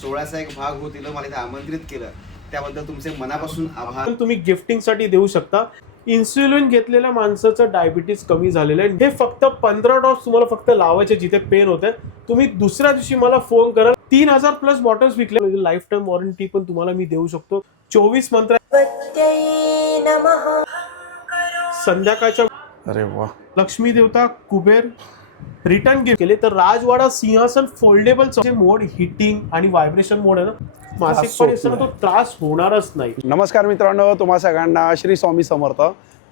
सोहळ्याचा एक भाग होतील मला इथे आमंत्रित केलं त्याबद्दल तुमचे मनापासून आभार. तुम्ही गिफ्टिंगसाठी देऊ शकता. इन्सुलिन घेतलेल्या माणसाचं डायबिटीज कमी झालेलं आहे. हे फक्त 15 ड्रॉप्स तुम्हाला फक्त लावायचे जिथे पेन होते. तुम्ही दुसऱ्या दिवशी मला फोन करा. 3000 प्लस बॉटल्स विकले. लाईफ टाइम वॉरंटी पण तुम्हाला मी देऊ शकतो. 24 मंत्र संध्याकाळच्या अरे वा, लक्ष्मी देवता कुबेर रिटर्न गिफ्ट केले. तर राजवाडा सिंहासन फोल्डेबल मोड, हिटिंग आणि व्हायब्रेशन मोड आहे ना, मासिक पण असताना तो त्रास होणारच नाही. नमस्कार मित्रांनो, तुम्हा सगळ्यांना श्री स्वामी समर्थ.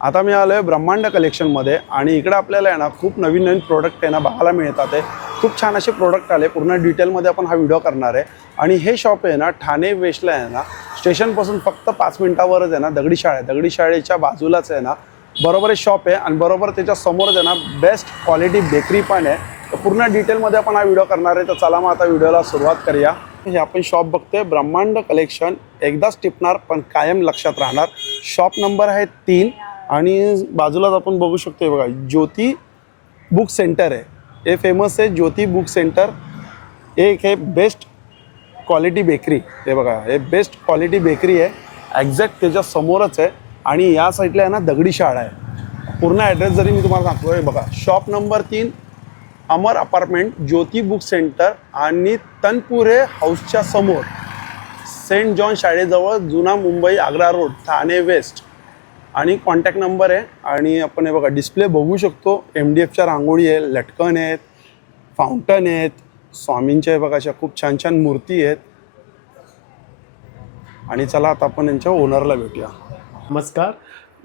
आता मी आलो आहे ब्रह्मांड कलेक्शनमध्ये आणि इकडे आपल्याला आहे ना खूप नवीन नवीन प्रोडक्ट आहे ना बघायला मिळतात आहे. खूप छान असे प्रोडक्ट आले. पूर्ण डिटेलमध्ये आपण हा व्हिडिओ करणार आहे. आणि हे शॉप आहे ना ठाणे वेस्टला आहे ना, स्टेशनपासून फक्त 5 मिनिटावरच आहे ना, दगडी शाळा आहे. दगडी शाळेच्या बाजूलाच आहे ना बरोबर हे शॉप आहे आणि बरोबर त्याच्या समोरच आहे ना बेस्ट क्वालिटी बेकरी पण आहे. तर पूर्ण डिटेलमध्ये आपण हा व्हिडिओ करणार आहे. तर चला मग आता व्हिडिओला सुरुवात करूया. हे आपण शॉप बघतोय ब्रह्मांड कलेक्शन. एकदाच टिपणार पण कायम लक्षात राहणार. शॉप नंबर आहे 3 आणि बाजूलाच आपण बघू शकतो बघा ज्योती बुक सेंटर आहे. हे फेमस आहे ज्योती बुक सेंटर. एक हे बेस्ट क्वालिटी बेकरी. हे बघा हे बेस्ट क्वालिटी बेकरी आहे. एक्झॅक्ट त्याच्या समोरच आहे आणि या साईडला आहे ना दगडी शाळा आहे. पूर्ण ॲड्रेस जरी मी तुम्हाला सांगतो आहे बघा, शॉप नंबर 3 अमर अपार्टमेंट ज्योती बुक सेंटर आणि तनपुरे हाऊसच्या समोर, सेंट जॉन शाळेजवळ, जुना मुंबई आग्रा रोड, ठाणे वेस्ट. आणि कॉन्टॅक्ट नंबर आहे. आणि आपण हे बघा डिस्प्ले बघू शकतो. MDFच्या रांगोळी आहे, लटकन आहेत, फाउंटन आहेत, स्वामींच्या हे बघा अशा खूप छान छान मूर्ती आहेत. आणि चला आता आपण यांच्या ओनरला भेटूया. नमस्कार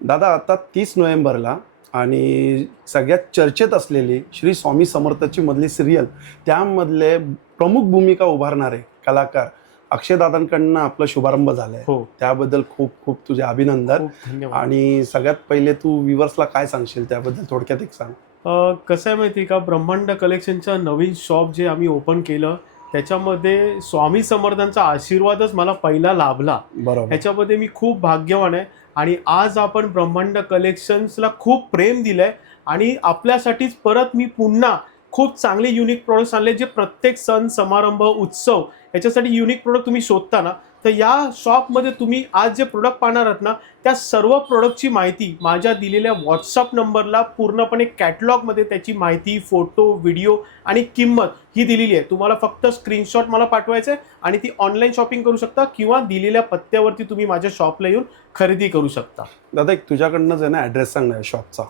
दादा, आता 30 नोव्हेंबरला आणि सगळ्यात चर्चेत असलेली श्री स्वामी समर्थची मधली सिरियल, त्यामधले प्रमुख भूमिका उभारणारे कलाकार अक्षयदादांकडनं आपला शुभारंभ झाला आहे. हो, त्याबद्दल खूप खूप तुझे अभिनंदन. खूप धन्यवाद. आणि सगळ्यात पहिले तू व्ह्यूअर्सला काय सांगशील त्याबद्दल थोडक्यात एक सांग. कसं आहे माहिती का, ब्रह्मांड कलेक्शनच्या नवीन शॉप जे आम्ही ओपन केलं त्याच्यामध्ये स्वामी समर्थांचा आशीर्वादच मला पहिला लाभला. बरोबर. ह्याच्यामध्ये मी खूप भाग्यवान आहे. आणि आज आपण ब्रह्मांड कलेक्शन्सला खूप प्रेम दिलंय आणि आपल्यासाठीच परत मी पुन्हा खूप चांगले युनिक प्रोडक्ट्स आणले जे प्रत्येक सण समारंभ उत्सव याच्यासाठी युनिक प्रोडक्ट तुम्ही शोधता ना, तर या शॉपमध्ये तुम्ही आज जे प्रोडक्ट पाहणार आहात ना, त्या सर्व प्रोडक्टची माहिती माझ्या दिलेल्या व्हॉट्सअप नंबरला पूर्णपणे कॅटलॉगमध्ये त्याची माहिती, फोटो, व्हिडिओ आणि किंमत ही दिलेली आहे. तुम्हाला फक्त स्क्रीनशॉट मला पाठवायचं आहे आणि ती ऑनलाईन शॉपिंग करू शकता किंवा दिलेल्या पत्त्यावरती तुम्ही माझ्या शॉपला येऊन खरेदी करू शकता. दादा एक तुझ्याकडनंच आहे ना ॲड्रेस सांग ना शॉपचा.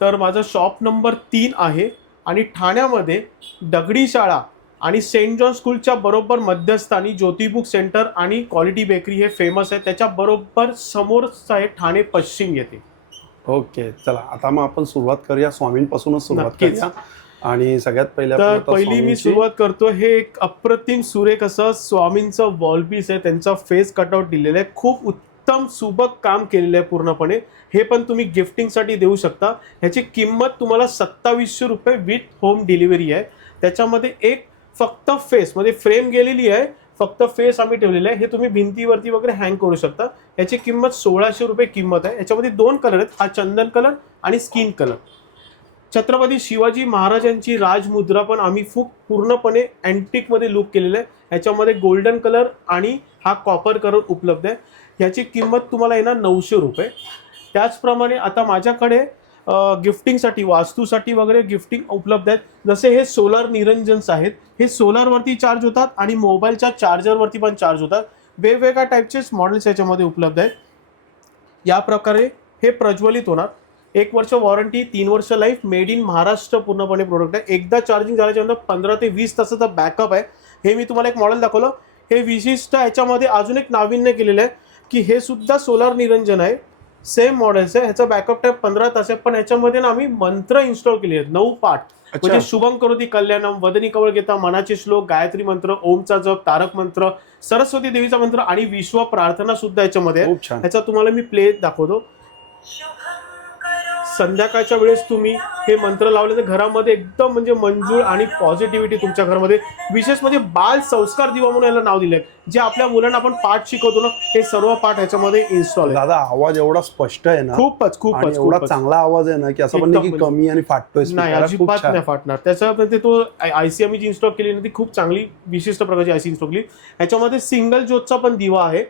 तर माझा शॉप नंबर 3 आहे आणि ठाण्यामध्ये दगडी शाळा आणि सेंट जॉन स्कूलच्या बरोबर मध्यस्थानी ज्योती बुक सेंटर आणि क्वालिटी बेकरी हे फेमस आहे. त्याच्या बरोबर समोरच आहे ठाणे पश्चिम येथे. ओके, चला आता मग आपण सुरुवात करूया. स्वामींपासूनच सुरुवात नक्कीच. करूया. आणि सगळ्यात पहिल्या तर पहिली मी सुरुवात करतो. हे एक अप्रतिम सुरेख असं स्वामींचं वॉलपीस आहे. त्यांचा फेस कटआउट दिलेला आहे. खूप उत्तम सुबक काम केलेलं आहे पूर्णपणे. हे पण तुम्ही गिफ्टिंगसाठी देऊ शकता. ह्याची किंमत तुम्हाला 2700 रुपये विथ होम डिलिव्हरी आहे. त्याच्यामध्ये एक फक्त फेस मध्ये फ्रेम गेलेली आहे, फक्त फेस आम्ही ठेवलेला आहे. हे तुम्ही भिंतीवरती वगैरे हँग करू शकता. याची किंमत 1600 रुपये किंमत आहे. याच्यामध्ये 2 कलर आहेत, हा चंदन कलर आणि स्किन कलर. छत्रपती शिवाजी महाराजांची राजमुद्रा पण आम्ही पूर्णपणे अँटिकमध्ये लुक केलेलं आहे. ह्याच्यामध्ये गोल्डन कलर आणि हा कॉपर कलर उपलब्ध आहे. ह्याची किंमत तुम्हाला येणार 900 रुपये. त्याचप्रमाणे आता माझ्याकडे गिफ्टिंगसाठी, वास्तूसाठी वगैरे गिफ्टिंग उपलब्ध आहेत. जसे हे सोलार निरंजन्स आहेत. हे सोलारवरती चार्ज होतात आणि मोबाईलच्या चार्जरवरती पण चार्ज होतात. वेगवेगळ्या टाईपचे मॉडेल्स याच्यामध्ये उपलब्ध आहेत. या प्रकारे हे प्रज्वलित होणार. 1 वर्ष वॉरंटी, 3 वर्ष लाईफ, मेड इन महाराष्ट्र पूर्णपणे प्रोडक्ट आहे. एकदा चार्जिंग झाल्याच्यानंतर 15 ते 20 तासाचा बॅकअप आहे. हे मी तुम्हाला एक मॉडेल दाखवलं. हे विशिष्ट ह्याच्यामध्ये अजून एक नाविन्य केलेलं आहे की हे सुद्धा सोलार निरंजन आहे. सेम मॉडेल्स आहे. ह्याचा बॅकअप टाइम 15 तास आहे. पण ह्याच्यामध्ये ना आम्ही मंत्र इन्स्टॉल केले आहेत, 9 पाठ. म्हणजे शुभम करोती कल्याणम, वदनी कवळ घेता, मनाचे श्लोक, गायत्री मंत्र, ओमचा जप, तारक मंत्र, सरस्वती देवीचा मंत्र आणि विश्व प्रार्थना सुद्धा याच्यामध्ये आहे. ह्याचा तुम्हाला मी प्ले दाखवतो. संध्याकाळच्या वेळेस तुम्ही हे मंत्र लावले तर घरामध्ये एकदम म्हणजे मंजूळ आणि पॉझिटिव्हिटी तुमच्या घरामध्ये. विशेष म्हणजे बाल संस्कार दिवा म्हणून याला नाव दिलंय. जे आपल्या मुलांना आपण पाठ शिकवतो ना, हे सर्व पाठ ह्याच्यामध्ये इन्स्टॉल आहे. दादा आवाज एवढा स्पष्ट आहे ना, खूपच आणि एवढा चांगला आवाज आहे ना की असं पण नाही की कमी आणि फाटतोय. नाही, अजिबात नाही फाटणार. त्याच्यामध्ये तो आयसी आम्ही जी इन्स्टॉल केली ना ती खूप चांगली विशिष्ट प्रकारची आयसी इन्स्टॉल केली. ह्याच्यामध्ये सिंगल ज्योतचा पण दिवा आहे,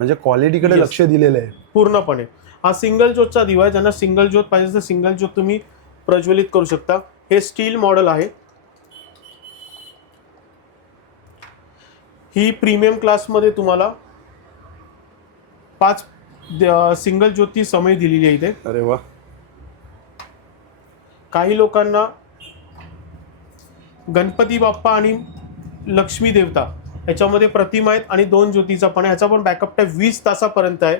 म्हणजे क्वालिटीकडे लक्ष दिलेलं आहे पूर्णपणे. हा सिंगल ज्योतचा दिवा आहे. ज्यांना सिंगल ज्योत पाहिजे तर सिंगल ज्योत तुम्ही प्रज्वलित करू शकता. हे स्टील मॉडेल आहे. ही प्रीमियम क्लासमध्ये तुम्हाला 5 सिंगल ज्योती समय दिलेली आहे इथे. अरे वा. काही लोकांना गणपती बाप्पा आणि लक्ष्मी देवता ह्याच्यामध्ये प्रतिमा आहेत आणि 2 ज्योतीचा पण आहे. ह्याचा पण बॅकअप टाइम 20 तासापर्यंत आहे.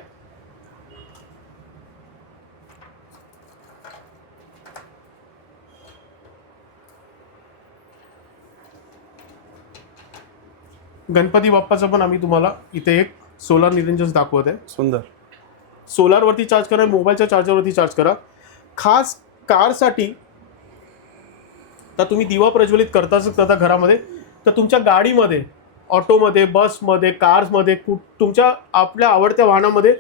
गणपती बाप्पाचं पण आम्ही तुम्हाला इथे एक सोलार निरंजन दाखवत आहे. सुंदर. सोलारवरती चार्ज करा, मोबाईलच्या चार्जरवरती चार्ज करा. खास कारसाठी तर तुम्ही दिवा प्रज्वलित करताच करता घरामध्ये, तर तुमच्या गाडीमध्ये, ऑटोमध्ये, बसमध्ये, कार्समध्ये, तुमच्या आपल्या आवडत्या वाहनामध्ये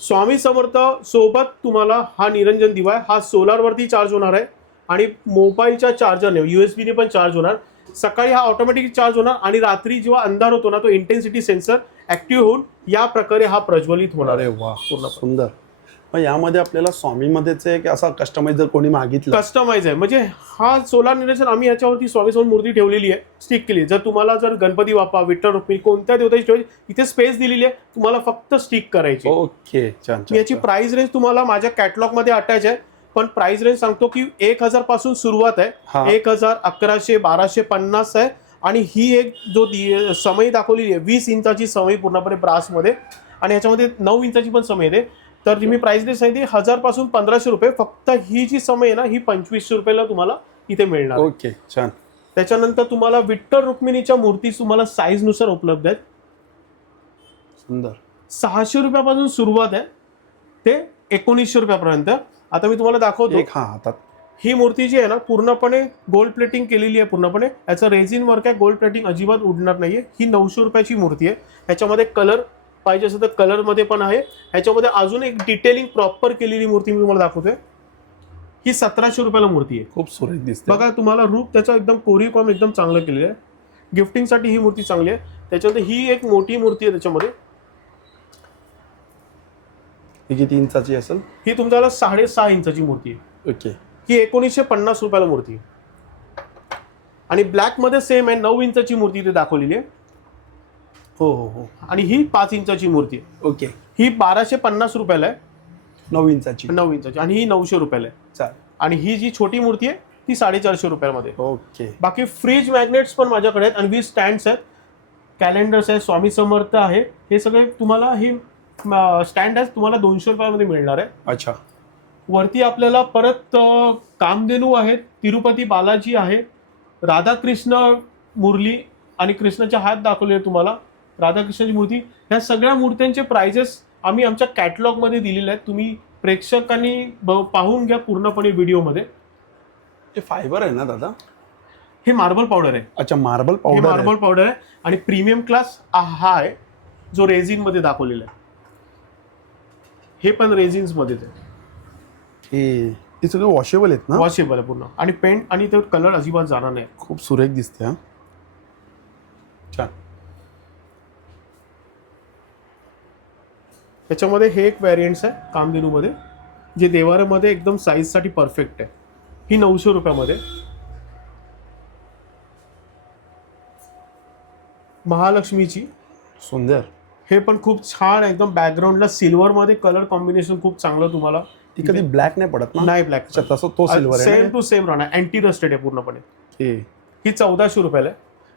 स्वामी समर्थ सोबत तुम्हाला हा निरंजन दिवा आहे. हा सोलारवरती चार्ज होणार आहे आणि मोबाईलच्या चार्जरने USB ने पण चार्ज होणार. सकाळी हा ऑटोमॅटिक चार्ज होणार आणि रात्री जेव्हा अंधार होतो ना तो इंटेन्सिटी सेन्सर ऍक्टिव्ह होऊन या प्रकारे हा प्रज्वलित होणार. अरे वा, पूर्ण सुंदर. मग यामध्ये आपल्याला स्वामीमध्येच आहे की असा कस्टमाइज जर कोणी मागितलं? कस्टमाइज आहे. म्हणजे हा सोलार निरंजन आम्ही ह्याच्यावरती स्वामी समोर मूर्ती ठेवलेली आहे, स्टिक केली. जर तुम्हाला जर गणपती बाप्पा, विठ्ठल रुक्मिणी कोणत्या देवताची ठेवायची, इथे स्पेस दिलेली आहे, तुम्हाला फक्त स्टिक करायची. ओके, छान. याची प्राइस रेंज तुम्हाला माझ्या कॅटलॉग मध्ये अटॅच आहे, पण प्राइस रेंज सांगतो की 1000 पासून सुरुवात आहे. 1000, 1100, 1250 आहे. आणि ही एक जो समय दाखवलेली आहे 20 इंचाची समय पूर्णपणे ब्रासमध्ये आणि ह्याच्यामध्ये 9 इंचाची पण समय आहे. तर तुम्ही प्राइस रेंज सांगितली 1000 पासून 1500 रुपये. फक्त ही जी समय आहे ना ही 2500 रुपयाला तुम्हाला इथे मिळणार. ओके, छान. त्याच्यानंतर तुम्हाला विठ्ठल रुक्मिणीच्या मूर्ती तुम्हाला साईज नुसार उपलब्ध आहेत. सुंदर. 600 रुपयापासून सुरुवात आहे ते 1900 रुपयापर्यंत. आता मी तुम्हाला दाखवतो. ही मूर्ती जी आहे ना पूर्णपणे गोल्ड प्लेटिंग केलेली आहे. पूर्णपणे याचं रेझिन वर्क आहे, गोल्ड प्लेटिंग अजिबात उडणार नाहीये. ही 900 रुपयाची मूर्ती आहे. ह्याच्यामध्ये कलर पाहिजे असेल तर कलरमध्ये पण आहे. ह्याच्यामध्ये अजून एक डिटेलिंग प्रॉपर केलेली मूर्ती मी तुम्हाला दाखवतोय. ही 1700 रुपयाला मूर्ती आहे. खूप सुरेख दिसते बघा, तुम्हाला रूप त्याचं एकदम कोरीव काम एकदम चांगलं केलेलं आहे. गिफ्टिंगसाठी ही मूर्ती चांगली आहे. त्याच्यामध्ये ही एक मोठी मूर्ती आहे. त्याच्यामध्ये ही किती इंचाची असेल? ही तुम्हाला 6.5 इंचाची मूर्ती आहे. ओके. ही 1950 रुपयाला मूर्ती आहे. आणि ब्लॅक मध्ये सेम आहे, 9 इंचाची मूर्ती इथे दाखवलेली आहे. हो हो हो. आणि ही 5 इंचाची मूर्ती आहे. ओके. ही 1250 रुपयाला आहे. 9 इंचाची. 9 इंचाची. आणि ही 900 रुपयाला आहे. चालेल. आणि ही जी छोटी मूर्ती आहे ती 450 रुपयामध्ये. ओके. बाकी फ्रीज मॅग्नेट्स पण माझ्याकडे आहेत आणि 20 स्टँड्स आहेत, कॅलेंडर्स आहे, स्वामी समर्थ आहे. हे सगळे तुम्हाला ही स्टँड आहे तुम्हाला 200 रुपयामध्ये मिळणार आहे. अच्छा. वरती आपल्याला परत कामधेनू आहेत, तिरुपती बालाजी आहे, राधाकृष्ण मुरली आणि कृष्णाचे हात दाखवले तुम्हाला, राधाकृष्णाची मूर्ती. ह्या सगळ्या मूर्त्यांचे प्राइजेस आम्ही आमच्या कॅटलॉगमध्ये दिलेले आहेत. तुम्ही प्रेक्षकांनी पाहून घ्या पूर्णपणे व्हिडिओमध्ये. हे फायबर आहे ना दादा? हे मार्बल पावडर आहे. अच्छा, मार्बल पावडर. मार्बल पावडर आहे. आणि प्रीमियम क्लास हा आहे जो रेझिन मध्ये दाखवलेला आहे. हे पण रेझिन्स मध्ये हे सगळे वॉशेबल आहेत ना? वॉशेबल आहे पूर्ण. आणि पेंट आणि ते कलर अजिबात जाणार नाही. खूप सुरेख दिसते. हा, छान. त्याच्यामध्ये हे एक व्हॅरियंट्स आहे कामधेनूमध्ये जे देवाऱ्यामध्ये एकदम साईजसाठी परफेक्ट आहे. ही 900 रुपयामध्ये. महालक्ष्मीची सुंदर. हे पण खूप छान एकदम बॅकग्राऊंडला सिल्वरमध्ये कलर कॉम्बिनेशन खूप चांगलं तुम्हाला. ती कधी ब्लॅक नाही पडत ना? नाही ब्लॅक. तसं तो सिल्वर आहे. सेम टू सेम राहणार. अँटी रस्टेड आहे पूर्णपणे. ही 1400 रुपयाला आहे.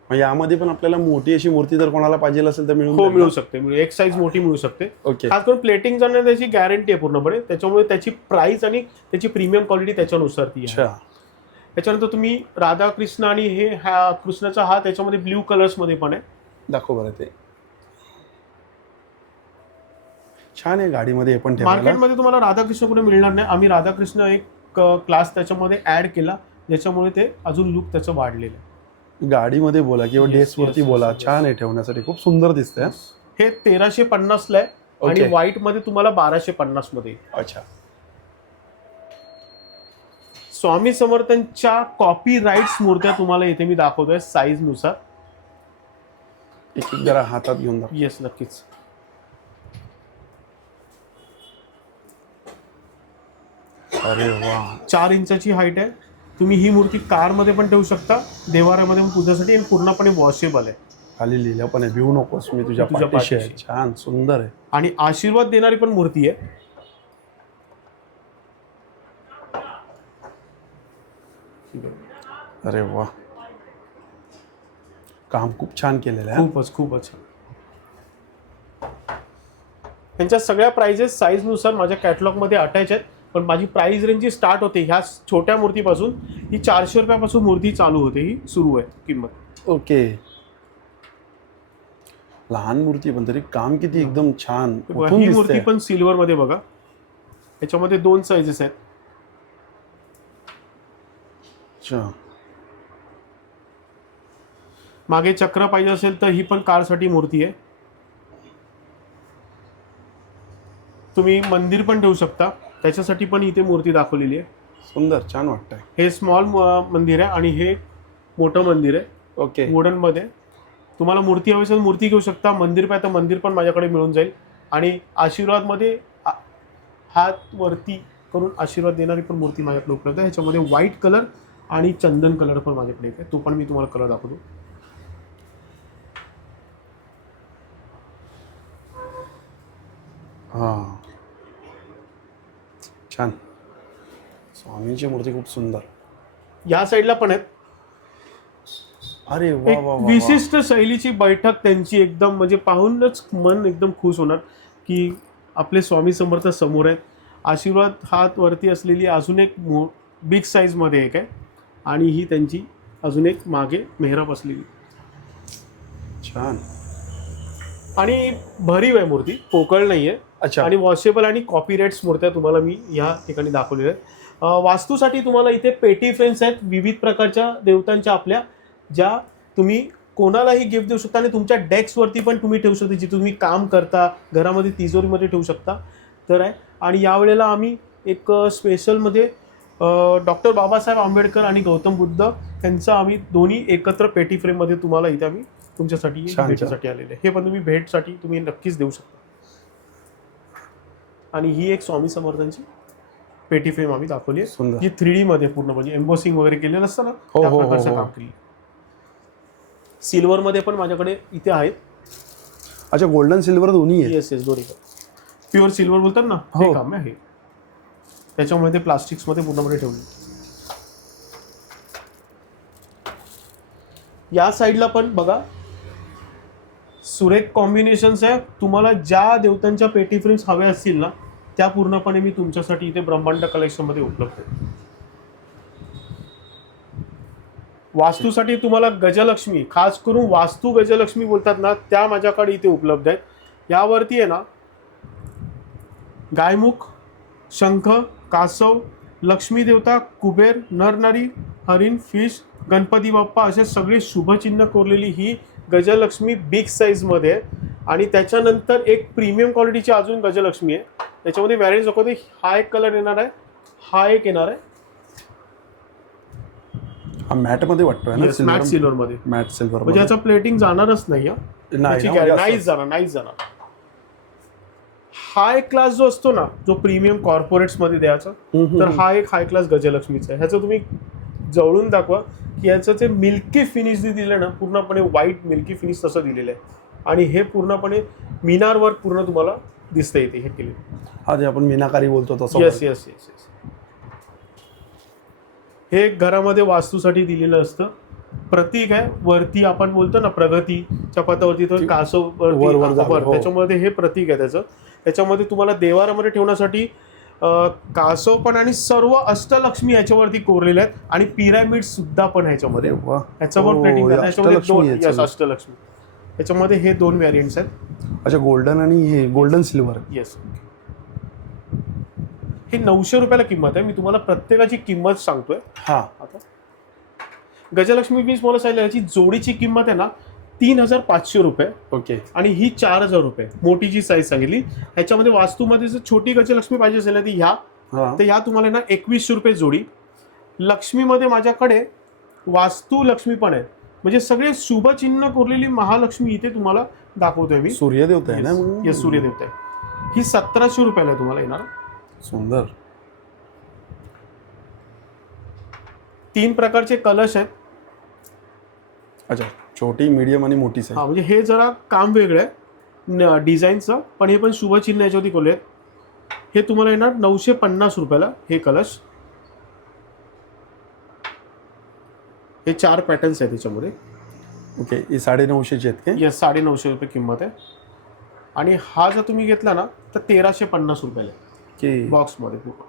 मग यामध्ये पण आपल्याला मोठी अशी मूर्ती जर कोणाला पाहिजे असेल तर मिळू शकते. एक साईज मोठी मिळू शकते. ओके. खास करून प्लेटिंग जाणार त्याची गॅरंटी आहे पूर्णपणे. त्याच्यामुळे त्याची प्राइस आणि त्याची प्रीमियम क्वालिटी त्याच्यानुसार ती आहे. त्याच्यानंतर तुम्ही राधाकृष्ण आणि हे कृष्णाचा हात त्याच्यामध्ये ब्ल्यू कलर्स मध्ये पण आहे. दाखव बरं ते. छान आहे गाडीमध्ये हे पण ठेवायला. मार्केटमध्ये तुम्हाला राधाकृष्ण कुठे मिळणार नाही. आम्ही राधाकृष्ण एक क्लास त्याच्यामध्ये ऍड केला, ज्याच्यामुळे ते अजून लुक त्याचं वाढलेलं आहे. गाडीमध्ये बोला किंवा Yes, डेस्कवरती yes, बोला, yes, yes. छान आहे ठेवण्यासाठी, खूप सुंदर दिसतंय. हे 1350 आहे आणि Okay. व्हाईट मध्ये तुम्हाला 1250 मध्ये येईल. अच्छा. स्वामी समर्थांच्या कॉपी राईट्स मूर्त्या तुम्हाला इथे मी दाखवतोय साईज नुसार. एक जरा हातात घेऊन जा. येस, नक्कीच. अरे वा, 4 इंचाची हाईट आहे. तुम्ही ही मूर्ती कारमध्ये पण ठेवू शकता, देवाऱ्यामध्ये पण पूजासाठी, आणि पूर्णपणे वॉशेबल आहे. खाली लिहिलं पण आहे, भिवू नकोस, मी तुझ्या तुझ्या पाठीशी आहे. पाठीशी. छान सुंदर आहे. आणि आशीर्वाद देणारी पण मूर्ती आहे. अरे वा, काम खूप छान केलेलं आहे. खूपच छान. यांच्या सगळ्या प्राइजेस साईज नुसार माझ्या कॅटलॉग मध्ये अटॅच आहेत, पण माझी प्राइस रेंज जी स्टार्ट होते ह्या छोट्या मूर्तीपासून, ही 400 रुपयापासून मूर्ती चालू होते, ही सुरू आहे किंमत. ओके. लहान मूर्ती पण तरी काम किती एकदम छान उठून ही मूर्ती दिसते. पण सिल्वर मध्ये बघा. याच्यामध्ये 2 साईजेस आहेत. अच्छा. मागे चक्र पाहिजे असेल तर ही पण कारसाठी मूर्ती आहे. तुम्ही मंदिर पण ठेवू शकता, त्याच्यासाठी पण इथे मूर्ती दाखवलेली आहे. सुंदर, छान वाटतंय. हे स्मॉल मंदिर आहे आणि हे मोठं मंदिर आहे ओके. वुडन मध्ये. तुम्हाला मूर्ती हवी असेल मूर्ती घेऊ शकता, मंदिर पाहिजे तर मंदिर पण माझ्याकडे मिळून जाईल. आणि आशीर्वाद मध्ये हात वरती करून आशीर्वाद देणारी पण मूर्ती माझ्याकडे उपलब्ध आहे. ह्याच्यामध्ये व्हाईट कलर आणि चंदन कलर पण माझ्याकडे आहे, तो पण मी तुम्हाला कलर दाखवतो. हा, छान. स्वामींची मूर्ती खूप सुंदर. या साईडला पण आहेत. अरे वा एक वा वा वा. विशिष्ट शैलीची बैठक त्यांची, एकदम म्हणजे पाहूनच मन एकदम खुश होणार की आपले स्वामी समर्थ समोर आहेत. आशीर्वाद हात वरती असलेली अजून एक बिग साईज मध्ये एक आहे, आणि ही त्यांची अजून एक मागे मेहराब असलेली. छान. आणि भरीव आहे मूर्ती, पोकळ नाहीये. अच्छा. आणि वॉशेबल आणि कॉपीराइट्स मूर्त्या तुम्हाला मी या ठिकाणी दाखवलेल्या आहेत. वास्तूसाठी तुम्हाला इथे पेटी फ्रेम्स आहेत विविध प्रकारच्या देवतांच्या आपल्या, ज्या तुम्ही कोणालाही गिफ्ट देऊ शकता आणि तुमच्या डेस्कवरती पण तुम्ही ठेवू शकता, जिथे तुम्ही काम करता, घरामध्ये तिजोरीमध्ये ठेवू शकता. तर आहे. आणि यावेळेला आम्ही एक स्पेशलमध्ये डॉक्टर बाबासाहेब आंबेडकर आणि गौतम बुद्ध यांचं आम्ही दोन्ही एकत्र पेटी फ्रेममध्ये तुम्हाला इथे आम्ही तुमच्यासाठी छान, भेटीसाठी आलेले आहे. हे पण तुम्ही भेटसाठी तुम्ही नक्कीच देऊ शकता. आणि ही एक स्वामी समर्थांची पेटी फ्रेम आम्ही दाखवली आहे, सुंदर. जी 3D मध्ये पूर्ण म्हणजे एम्बोसिंग वगैरे केलेलं असतं ना, हो, त्या हो, प्रकारचं हो. काम केलं. सिल्वर मध्ये पण माझ्याकडे इथे आहेत. अच्छा, गोल्डन सिल्वर दोन्ही आहे. येस दोन्ही प्युअर सिल्वर बोलतात ना, हे हो. काम आहे. त्याच्यामुळे ते प्लास्टिक्स मध्ये पूर्णपणे ठेवले. या साईडला पण बघा, सुरेख कॉम्बिनेशन्स आहे. तुम्हाला ज्या देवतांच्या पेटी फ्रेम्स हव्या असतील ना, त्या पूर्णपणे मी तुमच्यासाठी इथे ब्रह्मांड कलेक्शन मध्ये उपलब्ध आहे. वास्तूसाठी तुम्हाला गजलक्ष्मी, खास करून वास्तू गजलक्ष्मी बोलतात ना, त्या माझ्याकडे इथे उपलब्ध आहेत. यावरती आहे ना, गायमुख, शंख, कासव, लक्ष्मी देवता, कुबेर, नरनारी, हरिण, फिश, गणपती बाप्पा असे सगळे शुभचिन्ह कोरलेली ही गजलक्ष्मी बिग साईजमध्ये आहे. आणि त्याच्यानंतर एक प्रीमियम क्वालिटीची अजून गजलक्ष्मी आहे. त्याच्यामध्ये व्हॅरियंट दाखवते. हा एक कलर येणार आहे, हा एक येणार आहे. हा मॅट मध्ये वाटतोय ना, मॅट सिल्वर मध्ये. मॅट सिल्वर म्हणजे याचा प्लेटिंग जाणारच नाही. नाही नाहीच जाणार. हा एक क्लास जो असतो ना, जो प्रीमियम कॉर्पोरेट्स मध्ये द्यायचा, तर हा एक हाय क्लास गजलक्ष्मीचा आहे. ह्याचं तुम्ही जवळून दाखवा की याचं जे मिल्की फिनिश जे दिलं ना, पूर्णपणे व्हाईट मिल्की फिनिश तसं दिलेलं आहे. आणि हे पूर्णपणे मिनार वर्क पूर्ण तुम्हाला दिसतं इथे हे केले. हा, जे आपण मीनाकारी बोलतो तसं. येस. हे घरामध्ये वास्तूसाठी दिलेलं असतं. प्रतीक आहे. वरती आपण बोलतो ना प्रगतीच्या पथावरती तर कासव वर, त्याच्यामध्ये हे प्रतीक आहे त्याचं. त्याच्यामध्ये तुम्हाला देवारामध्ये ठेवण्यासाठी कासव पण आणि सर्व अष्टलक्ष्मी याच्यावरती कोरलेले आहेत. आणि पिरामिड सुद्धा पण ह्याच्यामध्ये ह्याच्यावर प्लेटिंग आहे. त्याच्यामध्ये 2 अष्टलक्ष्मी. त्याच्यामध्ये हे 2 व्हॅरियंट्स आहेत. अच्छा, गोल्डन आणि हे गोल्डन सिल्वर. येस. हे 900 रुपयाला किंमत आहे. मी तुम्हाला प्रत्येकाची किंमत सांगतोय. हां, आता गजलक्ष्मी मी तुम्हाला सांगितलं याची जोडीची किंमत आहे ना 3500 रुपये ओके. आणि ही 4000 रुपये. मोठी जी साईज सांगितली ह्याच्यामध्ये वास्तूमध्ये जर छोटी गजलक्ष्मी पाहिजे असेल ना ती ह्या, हां, तर ह्या तुम्हाला ना 2100 रुपये जोडी. लक्ष्मीमध्ये माझ्याकडे वास्तू लक्ष्मी पण आहे, म्हणजे सगळे शुभचिन्ह कोरलेली महालक्ष्मी इथे तुम्हाला दाखवतोय मी. सूर्यदेवता आहे ना. येस, सूर्यदेवता आहे. ही 1700 रुपयाला आहे तुम्हाला येणार. सुंदर. 3 प्रकारचे कलश आहेत. अच्छा, छोटी, मीडियम आणि मोठी साईज. हा, म्हणजे हे जरा काम वेगळं आहे डिझाईनचं, पण हे पण शुभचिन्ह याच्यावरती कोरले आहेत. हे तुम्हाला येणार 950 रुपयाला हे कलश. हे 4 पॅटर्न्स आहेत त्याच्यामध्ये. ओके, ही 950 आहेत का? येस, 950 रुपये किंमत आहे. आणि हा जर तुम्ही घेतला ना तर 1350 रुपयाला आहे की बॉक्समध्ये पूर्ण.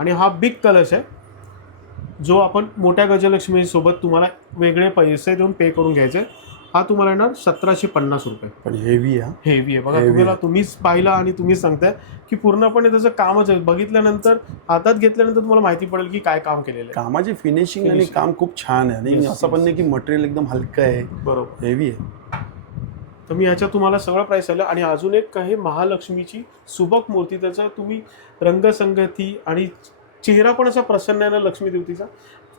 आणि हा बिग कलश आहे जो आपण मोठ्या गजलक्ष्मी सोबत तुम्हाला वेगळे पैसे देऊन पे करून घ्यायचे. हा तुम्हाला येणार 1750 रुपये. पण हेवी आहे. हेवी आहे बघा. Heavy तुम्हाला आहे. तुम्हीच पाहिलं आणि तुम्हीच सांगताय की पूर्णपणे त्याचं कामच आहे. बघितल्यानंतर, हातात घेतल्यानंतर तुम्हाला माहिती पडेल की काय काम केलेलं आहे. कामाची फिनिशिंग आणि Finishing. काम खूप छान आहे. आणि Yes, असं पण नाही की मटेरियल एकदम हलकं आहे, बरोबर. हेवी आहे. तर मी ह्याच्यात तुम्हाला सगळं प्राईस आलं. आणि अजून एक आहे महालक्ष्मीची सुबक मूर्ती. त्याचा तुम्ही रंगसंगती आणि चेहरा पण असा प्रसन्न आहे ना लक्ष्मी देवतीचा.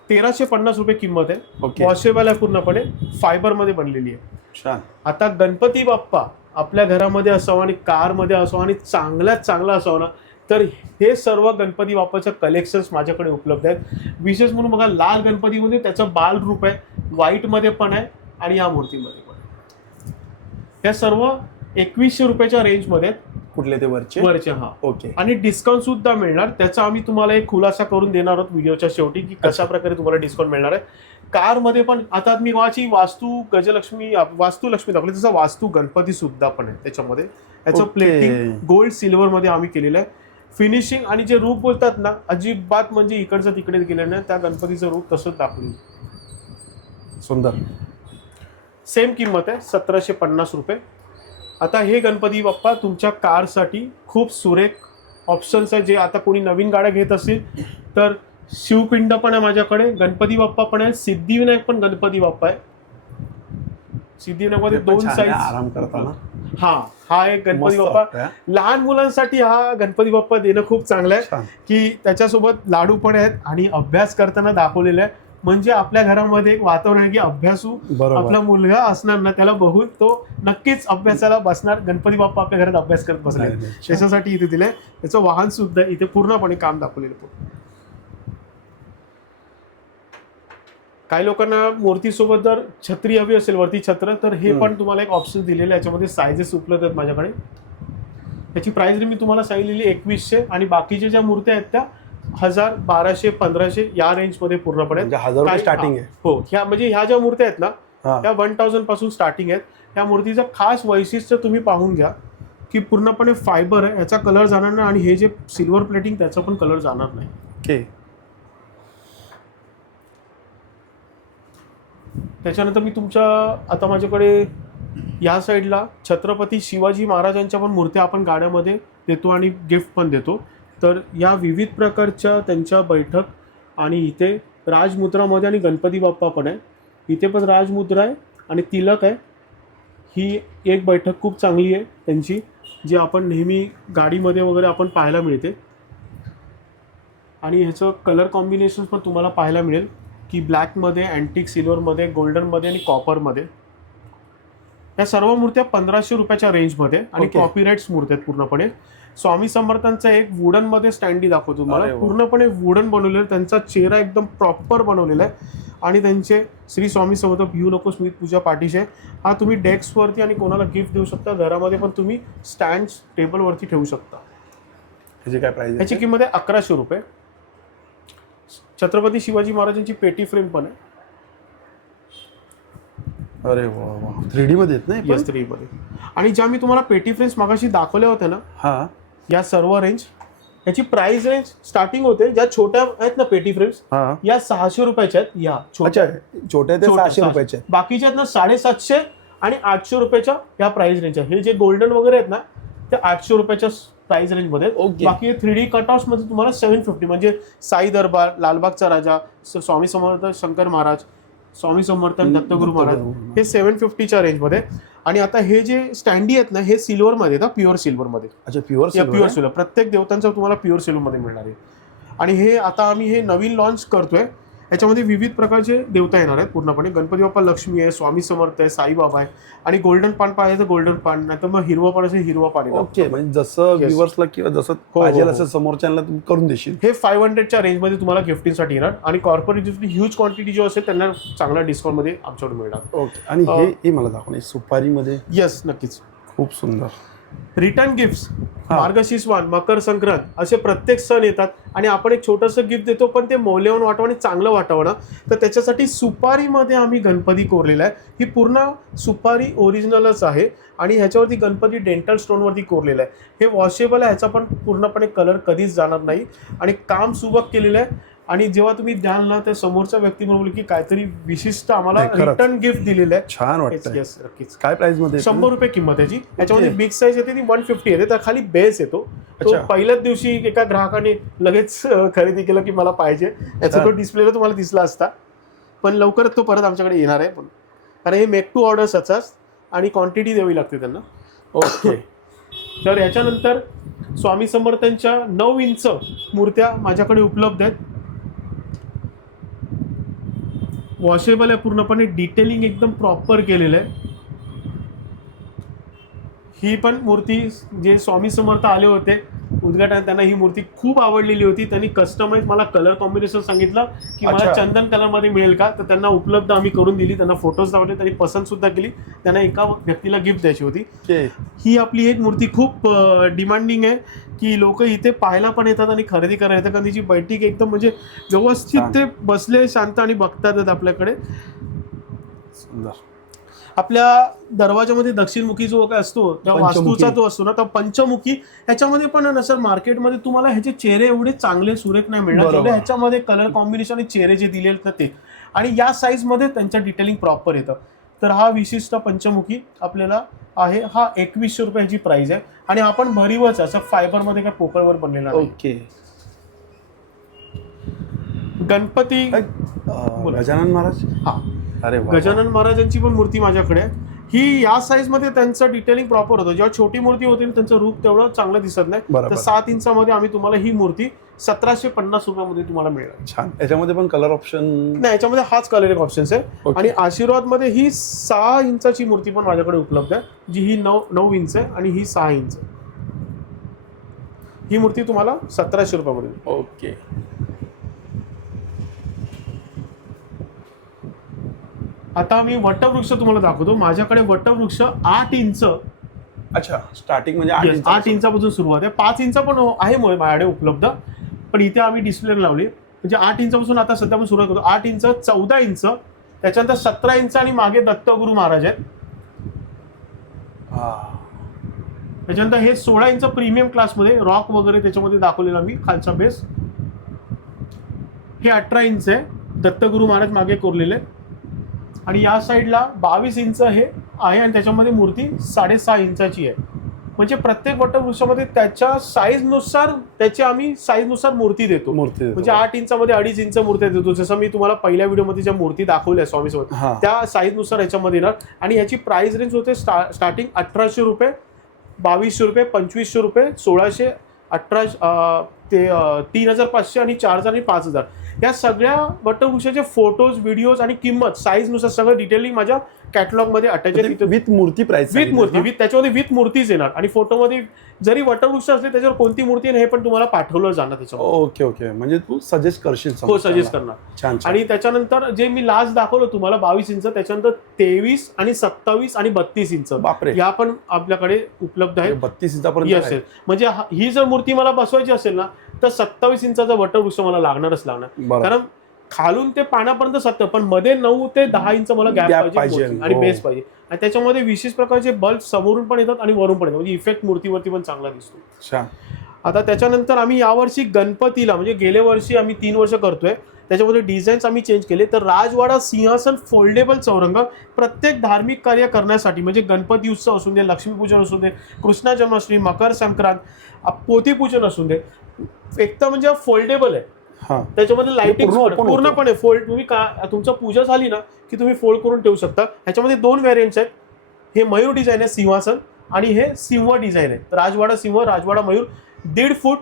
1350 रुपये किंमत आहे. ओके. वॉशेबल आहे, पूर्णपणे फायबरमध्ये बनलेली आहे. छान. आता गणपती बाप्पा आपल्या घरामध्ये असावं आणि कारमध्ये असावं आणि चांगल्यात चांगला असावं ना, तर हे सर्व गणपती बाप्पाचं कलेक्शन्स माझ्याकडे उपलब्ध आहेत. विशेष म्हणून बघा, लाल गणपतीमध्ये त्याचं बाल रूप आहे, व्हाईटमध्ये पण आहे आणि या मूर्तीमध्ये पण आहे. या सर्व 2100 रुपयाच्या रेंजमध्ये आहेत. कुठले ते वरचे? वरचे. हा. ओके. आणि डिस्काउंट सुद्धा मिळणार. त्याचा आम्ही तुम्हाला एक खुलासा करून देणार आहोत व्हिडिओच्या शेवटी की कशा प्रकारे तुम्हाला डिस्काउंट मिळणार आहे. कारमध्ये पण आता मी वाची वास्तू लक्ष्मी दाखवली, तसं वास्तू गणपती सुद्धा पण आहे त्याच्यामध्ये. याचं ओके. प्लेटिंग गोल्ड सिल्वरमध्ये आम्ही केलेलं आहे. फिनिशिंग आणि जे रूप बोलतात ना, अजिबात म्हणजे इकडचं तिकडे गेलं नाही. त्या गणपतीचं रूप तसंच दाखवलं. सुंदर. सेम किंमत आहे 1750 रुपये. आता हे गणपती बाप्पा तुमच्या कारसाठी खूप सुरेख ऑप्शन्स आहे. जे आता कोणी नवीन गाड्या घेत असतील तर शिवपिंड पण आहे माझ्याकडे, गणपती बाप्पा पण आहे, सिद्धिविनायक पण गणपती बाप्पा आहे. सिद्धिविनायकमध्ये 2 साईज. आराम करताना हा एक गणपती मस्त बाप्पा. वाटतंय. लहान मुलांसाठी हा गणपती बाप्पा देणं खूप चांगलं आहे छान. की त्याच्यासोबत लाडू पण आहेत आणि अभ्यास करताना दाखवलेलं आहे. म्हणजे आपल्या घरामध्ये एक वातावरण आहे की अभ्यासू बरोबर. आपला मुलगा असणार ना, त्याला बघून तो नक्कीच अभ्यासाला बसणार. गणपती बाप्पा आपल्या घरात अभ्यास करत बसले, नाही, नाही. त्याच्यासाठी इथे दिलंय. त्याचं वाहन सुद्धा इथे पूर्णपणे काम दाखवलेलं आहे. काही लोकांना मूर्तीसोबत जर छत्री हवी असेल, वरती छत्र, तर हे पण तुम्हाला एक ऑप्शन दिलेलं आहे. याच्यामध्ये सायझेस उपलब्ध आहेत माझ्याकडे. त्याची प्राइस मी तुम्हाला सांगितलेली 2100 आणि बाकीच्या ज्या मूर्त्या आहेत त्या 1000, 1200, 1500 या रेंजमध्ये पूर्णपणे. म्हणजे 1000 रुपये स्टार्टिंग आहे. हो. ह्या ज्या मूर्त्या आहेत ना, हा. त्या 1000 पासून स्टार्टिंग आहेत. या मूर्तीचं खास वैशिष्ट्य तुम्ही पाहून घ्या की पूर्णपणे फायबर आहे, याचा कलर जाणार नाही. आणि हे जे सिल्वर प्लेटिंग त्याचा पण कलर जाणार नाही. ओके. त्याच्यानंतर मी तुमच्या आता माझ्याकडे या साईडला छत्रपती शिवाजी महाराजांच्या पण मूर्त्या आपण गाड्यामध्ये देतो आणि गिफ्ट पण देतो. तर या विविध प्रकारच्या त्यांच्या बैठक आणि इथे राजमुद्रामध्ये आणि गणपती बाप्पा पण आहे. इथे पण राजमुद्रा आहे आणि तिलक आहे. ही एक बैठक खूप चांगली आहे त्यांची, जी आपण नेहमी गाडीमध्ये वगैरे आपण पाहायला मिळते. आणि ह्याचं कलर कॉम्बिनेशन पण तुम्हाला पाहायला मिळेल की ब्लॅकमध्ये, अँटिक सिल्वरमध्ये, गोल्डनमध्ये आणि कॉपरमध्ये. या सर्व मूर्त्या 1500 रुपयाच्या रेंजमध्ये आणि Okay. कॉपीराइट्स मूर्त्या आहेत पूर्णपणे. स्वामी समर्थांचा एक वुडनमध्ये स्टँडी दाखवतो तुम्हाला. अरे वा. पूर्णपणे वुडन बनवलेलं आहे. त्यांचा चेहरा एकदम प्रॉपर बनवलेला आहे. आणि त्यांचे श्री स्वामी समर्थ भिऊ नको स्मित पूजा पाठीशी आहे. हा तुम्ही डेस्कवरती आणि कोणाला गिफ्ट देऊ शकता. घरामध्ये पण तुम्ही स्टँड टेबलवरती ठेवू शकता. ह्याची काय प्राइस? ह्याची किंमत आहे 1100 रुपये. छत्रपती शिवाजी महाराजांची पेटी फ्रेम पण आहे. अरे वा वा. 3D मध्ये आहेत ना हे पण? येस, 3D मध्ये. आणि ज्या मी तुम्हाला पेटी फ्रेम्स मागाशी दाखवल्या होत्या ना, हा. या सर्व रेंज, याची प्राइस रेंज स्टार्टिंग होते. ज्या छोट्या आहेत ना पेटी फ्रेम्स, हा. या 600 रुपयाच्या आहेत. या छोट्या अच्छा, छोटे ते 600 रुपयाचे आहेत. बाकीच्या आहेत ना 750 आणि 800 रुपयाच्या या प्राइस रेंज आहे. हे जे गोल्डन वगैरे आहेत ना ते 800 रुपयाच्या प्राइस रेंजमध्ये. बाकी 3D कटआउट्स मध्ये तुम्हाला 750 म्हणजे साई दरबार, लालबागचा राजा, स्वामी समर्थ शंकर महाराज, स्वामी समर्थ दत्तगुरू महाराज हे 750च्या रेंजमध्ये. आणि आता हे जे स्टँडी आहेत ना हे सिल्वरमध्ये आहेत, प्युअर सिल्वरमध्ये. अच्छा, प्युअर सिल्वर. प्रत्येक देवतांचं तुम्हाला प्युअर सिल्वरमध्ये मिळणार आहे. आणि हे आता आम्ही हे नवीन लॉन्च करतोय. याच्यामध्ये विविध प्रकारचे देवता येणार आहेत पूर्णपणे. गणपती बाप्पा, लक्ष्मी आहे, स्वामी समर्थ आहे, साईबाबा आहे. आणि गोल्डन पान पाहिजे तर गोल्डन पान, नाही तर मग हिरवा पान असेल हिरवा पान. ओके, म्हणजे जसं व्ह्युअर्सला किंवा जसं पाहिजे असं समोरच्यांना तुम्ही करून देशील. हे 500च्या रेंजमध्ये तुम्हाला गिफ्टिंगसाठी येणार. आणि कॉर्पोरेट ह्यूज क्वांटिटी जो असेल त्यांना चांगला डिस्काउंटमध्ये आमच्याकडे मिळणार. ओके. आणि हे मला दाखवणे सुपारीमध्ये. येस, नक्कीच. खूप सुंदर. रिटर्न गिफ्ट्स, मार्गशीर्ष वाण, मकर संक्रांत असे प्रत्येक सण येतात आणि आपण एक छोटंसं गिफ्ट देतो, पण ते मौल्यवान वाटावं आणि चांगलं वाटावं ना, तर त्याच्यासाठी सुपारीमध्ये आम्ही गणपती कोरलेला आहे. ही पूर्ण सुपारी ओरिजिनलच आहे आणि ह्याच्यावरती गणपती डेंटल स्टोनवरती कोरलेला आहे. हे वॉशेबल आहे, ह्याचा पण पूर्णपणे कलर कधीच जाणार नाही आणि काम सुबक केलेलं आहे. आणि जेव्हा तुम्ही द्याल ना त्या समोरच्या व्यक्तीबरोबर की काहीतरी विशिष्ट आम्हाला रिटर्न गिफ्ट दिलेलं आहे. छान वाटतं. येस, नक्कीच. काय प्राइस मध्ये? 100 रुपये किंमत याची. याच्यामध्ये बिग साईज येते ती 150 येते. तर खाली बेस येतो. तो पहिल्याच दिवशी एका ग्राहकाने लगेच खरेदी केलं की मला पाहिजे. याचा तो डिस्प्लेला तुम्हाला दिसला असता, पण लवकरच तो परत आमच्याकडे येणार आहे. पण कारण हे मेक टू ऑर्डर्स असतात आणि क्वांटिटी द्यावी लागते त्यांना. ओके. तर याच्यानंतर स्वामी समर्थांच्या 9 इंच मूर्त्या माझ्याकडे उपलब्ध आहेत. वॉशेबल आहे, पूर्णपणे डिटेलिंग एकदम प्रॉपर केलेलं आहे. ही पण मूर्ती जे स्वामी समर्थ आले होते उद्घाटन, त्यांना ही मूर्ती खूप आवडलेली होती. त्यांनी कस्टमाइज मला कलर कॉम्बिनेशन सांगितलं की मला चंदन कलरमध्ये मिळेल का, तर त्यांना उपलब्ध आम्ही करून दिली. त्यांना फोटोज दाखवले, त्यांनी पसंत सुद्धा केली. त्यांना एका व्यक्तीला गिफ्ट द्यायची होती. ही आपली एक मूर्ती खूप डिमांडिंग आहे की लोक इथे पाहायला पण येतात आणि खरेदी करायला येतात, कारण तिची बैठक एकदम म्हणजे व्यवस्थित ते बसले शांत आणि बघतात आपल्याकडे. आपल्या दरवाजामध्ये दक्षिणमुखी जो काय असतो त्या वास्तूचा जो असतो ना, तर पंचमुखी ह्याच्यामध्ये पण ना सर मार्केटमध्ये तुम्हाला ह्याचे चेहरे एवढे चांगले सुरेख नाही मिळणार जेवढे ह्याच्यामध्ये कलर कॉम्बिनेशन आणि चेहरे जे दिलेले ना ते. आणि या साईजमध्ये त्यांचं डिटेलिंग प्रॉपर येतं. तर हा विशिष्ट पंचमुखी आपल्याला आहे, हा 2100 रुपयाची प्राइस आहे. आणि आपण भरीवच असं फायबरमध्ये काय पोकळवर बनलेला आहे. ओके. गणपती गजानन महाराज. हा, अरे गजानन महाराजांची पण मूर्ती माझ्याकडे आहे. ही या साईज मध्ये त्यांचं डिटेलिंग प्रॉपर होतं. जेव्हा छोटी मूर्ती होती त्यांचं रूप तेवढं चांगलं दिसत नाही. तर 7 इंचामध्ये आम्ही तुम्हाला ही मूर्ती 1750 रुपयामध्ये तुम्हाला मिळेल. छान. याच्यामध्ये पण कलर ऑप्शन नाही, याच्यामध्ये हाच कलर एक ऑप्शन्स आहे. आणि आशीर्वाद मध्ये ही 6 इंचाची मूर्ती पण माझ्याकडे उपलब्ध आहे, जी ही 9 इंच आहे आणि ही 6 इंच. ही मूर्ती तुम्हाला 1700 रुपयामध्ये. ओके. आता मी वटवृक्ष तुम्हाला दाखवतो. माझ्याकडे वटवृक्ष 8 इंच. अच्छा, स्टार्टिंग म्हणजे 8 इंचापासून सुरुवात आहे. 5 इंच पण आहे माझ्याकडे उपलब्ध, पण इथे आम्ही डिस्प्ले लावली. म्हणजे 8 इंचापासून आता सध्या आपण सुरुवात करतो. 8 इंच, 14 इंच, त्याच्यानंतर 17 इंच आणि मागे दत्तगुरू महाराज आहेत. त्याच्यानंतर हे 16 इंच प्रीमियम क्लासमध्ये रॉक वगैरे त्याच्यामध्ये दाखवलेला मी खालचा बेस. हे 18 इंच आहे, दत्तगुरू महाराज मागे कोरलेले. आणि या साईडला 22 इंच हे आहे आणि त्याच्यामध्ये मूर्ती 6.5 इंचाची आहे. म्हणजे प्रत्येक वटवृक्षामध्ये त्याच्या साईजनुसार त्याची आम्ही साईजनुसार मूर्ती देतो. म्हणजे 8 इंचामध्ये 2.5 इंच मूर्ती देतो. जसं मी तुम्हाला पहिल्या व्हिडिओमध्ये ज्या मूर्ती दाखवल्या स्वामी सोबत त्या साईजनुसार याच्यामध्ये येणार. आणि याची प्राइस रेंज होते स्टार्टिंग 1800 रुपये, 2200 रुपये, 2500 रुपये, 1600, 1800 ते 3500 आणि 4000 आणि 5000. या सगळ्या वटवृक्षाचे फोटोज, व्हिडिओज आणि किंमत साईजनुसार सगळं डिटेलिंग माझ्या कॅटलॉगमध्ये अटॅच आहे. विथ मूर्ती प्राइस, विथ मूर्ती, त्याच्यामध्ये विथ मूर्तीच येणार. आणि फोटोमध्ये जरी वटवृक्ष असले त्याच्यावर कोणती मूर्ती आहे हे पण तुम्हाला पाठवलं जाणार त्याच्यावर. Okay okay. म्हणजे तू सजेस्ट करशील? हो, सजेस्ट करणार. छान. आणि त्याच्यानंतर जे मी लास्ट दाखवलं तुम्हाला 22 इंच, त्याच्यानंतर 23 आणि 27 आणि 32 इंच या पण आपल्याकडे उपलब्ध आहे. 32 इंचापर्यंत असेल. म्हणजे ही जर मूर्ती मला बसवायची असेल ना तर 27 इंचाचा वटवृक्ष मला लागणारच लागणार. कारण खालून ते पाण्यापर्यंत 70, पण मध्ये 9 ते 10 इंच मला गॅप पाहिजे आणि बेस पाहिजे. आणि त्याच्यामध्ये विशेष प्रकारचे बल्ब समोरून पण येतात आणि वरून पण येतात, म्हणजे इफेक्ट मूर्तीवरती पण चांगला दिसतो. छान. आता त्याच्यानंतर आम्ही यावर्षी गणपतीला, म्हणजे गेल्या वर्षी आम्ही 3 वर्ष करतोय, त्याच्यामध्ये डिझाईन्स आम्ही चेंज केले. तर राजवाडा सिंहासन फोल्डेबल चौरंग प्रत्येक धार्मिक कार्य करण्यासाठी, म्हणजे गणपती उत्सव असू दे, लक्ष्मीपूजन असू दे, कृष्ण जन्माष्टमी, मकर संक्रांत, पोथीपूजन असू दे, एक तर म्हणजे फोल्डेबल आहे. त्याच्यामध्ये लाइटिंग पूर्णपणे फोल्ड, तुम्ही तुमचं पूजा झाली ना की तुम्ही फोल्ड करून ठेवू शकता. ह्याच्यामध्ये 2 व्हेरियंट्स आहेत. हे मयूर डिझाईन आहे सिंहासन, आणि हे सिंह डिझाईन आहे. राजवाडा सिंह, राजवाडा मयूर. 1.5 फूट,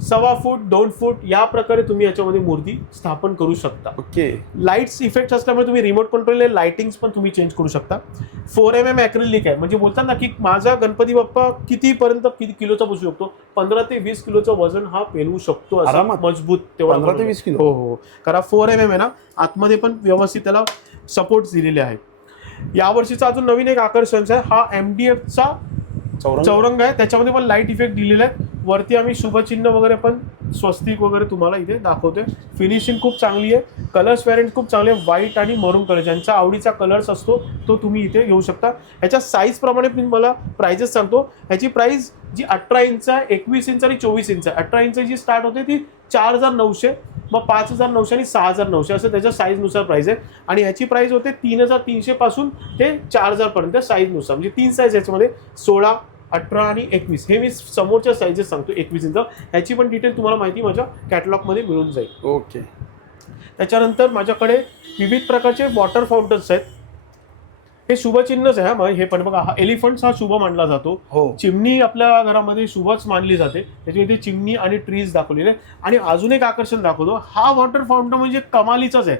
1.25 फूट, 2 फूट या प्रकारे तुम्ही याच्यामध्ये मूर्ती स्थापन करू शकता. ओके. लाईट्स इफेक्ट असल्यामुळे तुम्ही रिमोट कंट्रोल लाइटिंग्स पण तुम्ही चेंज करू शकता. 4mm ॲक्रिलिक आहे, म्हणजे बोलतात ना की माझा गणपती बाप्पा किती किलोचा बसू शकतो, 15 ते 20 किलोचं वजन हा पेलवू शकतो आरामात. मजबूत. तेवढा 15 ते 20 किलो. हो, कारण 4mm आहे ना, आतमध्ये पण व्यवस्थित त्याला सपोर्ट दिलेले आहे. यावर्षीचा अजून नवीन एक आकर्षण आहे, हा MDFचा चौरंग आहे. त्याच्यामध्ये पण लाईट इफेक्ट दिलेले आहेत. वरती आम्ही शुभचिन्ह वगैरे पण, स्वस्तिक वगैरे तुम्हाला इथे दाखवतोय. फिनिशिंग खूप चांगली आहे. कलर्स व्हॅरियंट खूप चांगले आहे, व्हाईट आणि मरून कलर. ज्यांचा आवडीचा कलर्स असतो तो तुम्ही इथे घेऊ शकता. ह्याच्या साईज प्रमाणे मी मला प्राइजेस सांगतो. ह्याची प्राइस जी 18 इंच आहे, 21 इंच आणि 24 इंच आहे. 18 इंच जी स्टार्ट होते ती 4,900, मग 5,900 आणि 6,900 असं त्याच्या साईजनुसार प्राइस आहे. आणि ह्याची प्राइस होते 3,300 पासून ते 4,000 पर्यंत साईजनुसार. म्हणजे 3 साईज याच्यामध्ये, 16, 18 आणि 21. हे मी समोरच्या साईजेस सांगतो 21 इंच. ह्याची पण डिटेल तुम्हाला माहिती माझ्या कॅटलॉगमध्ये मिळून जाईल. ओके. त्याच्यानंतर माझ्याकडे विविध प्रकारचे वॉटर फाउंटन्स आहेत. हे शुभचिन्हच आहे. मग हे पण बघा, हा एलिफंट्स हा शुभ मानला जातो. चिमणी आपल्या घरामध्ये शुभच मानली जाते. त्याच्यामध्ये चिमणी आणि ट्रीज दाखवलेले. आणि अजून एक आकर्षण दाखवतो, हा वॉटर फाउंटन म्हणजे कमालीचाच आहे.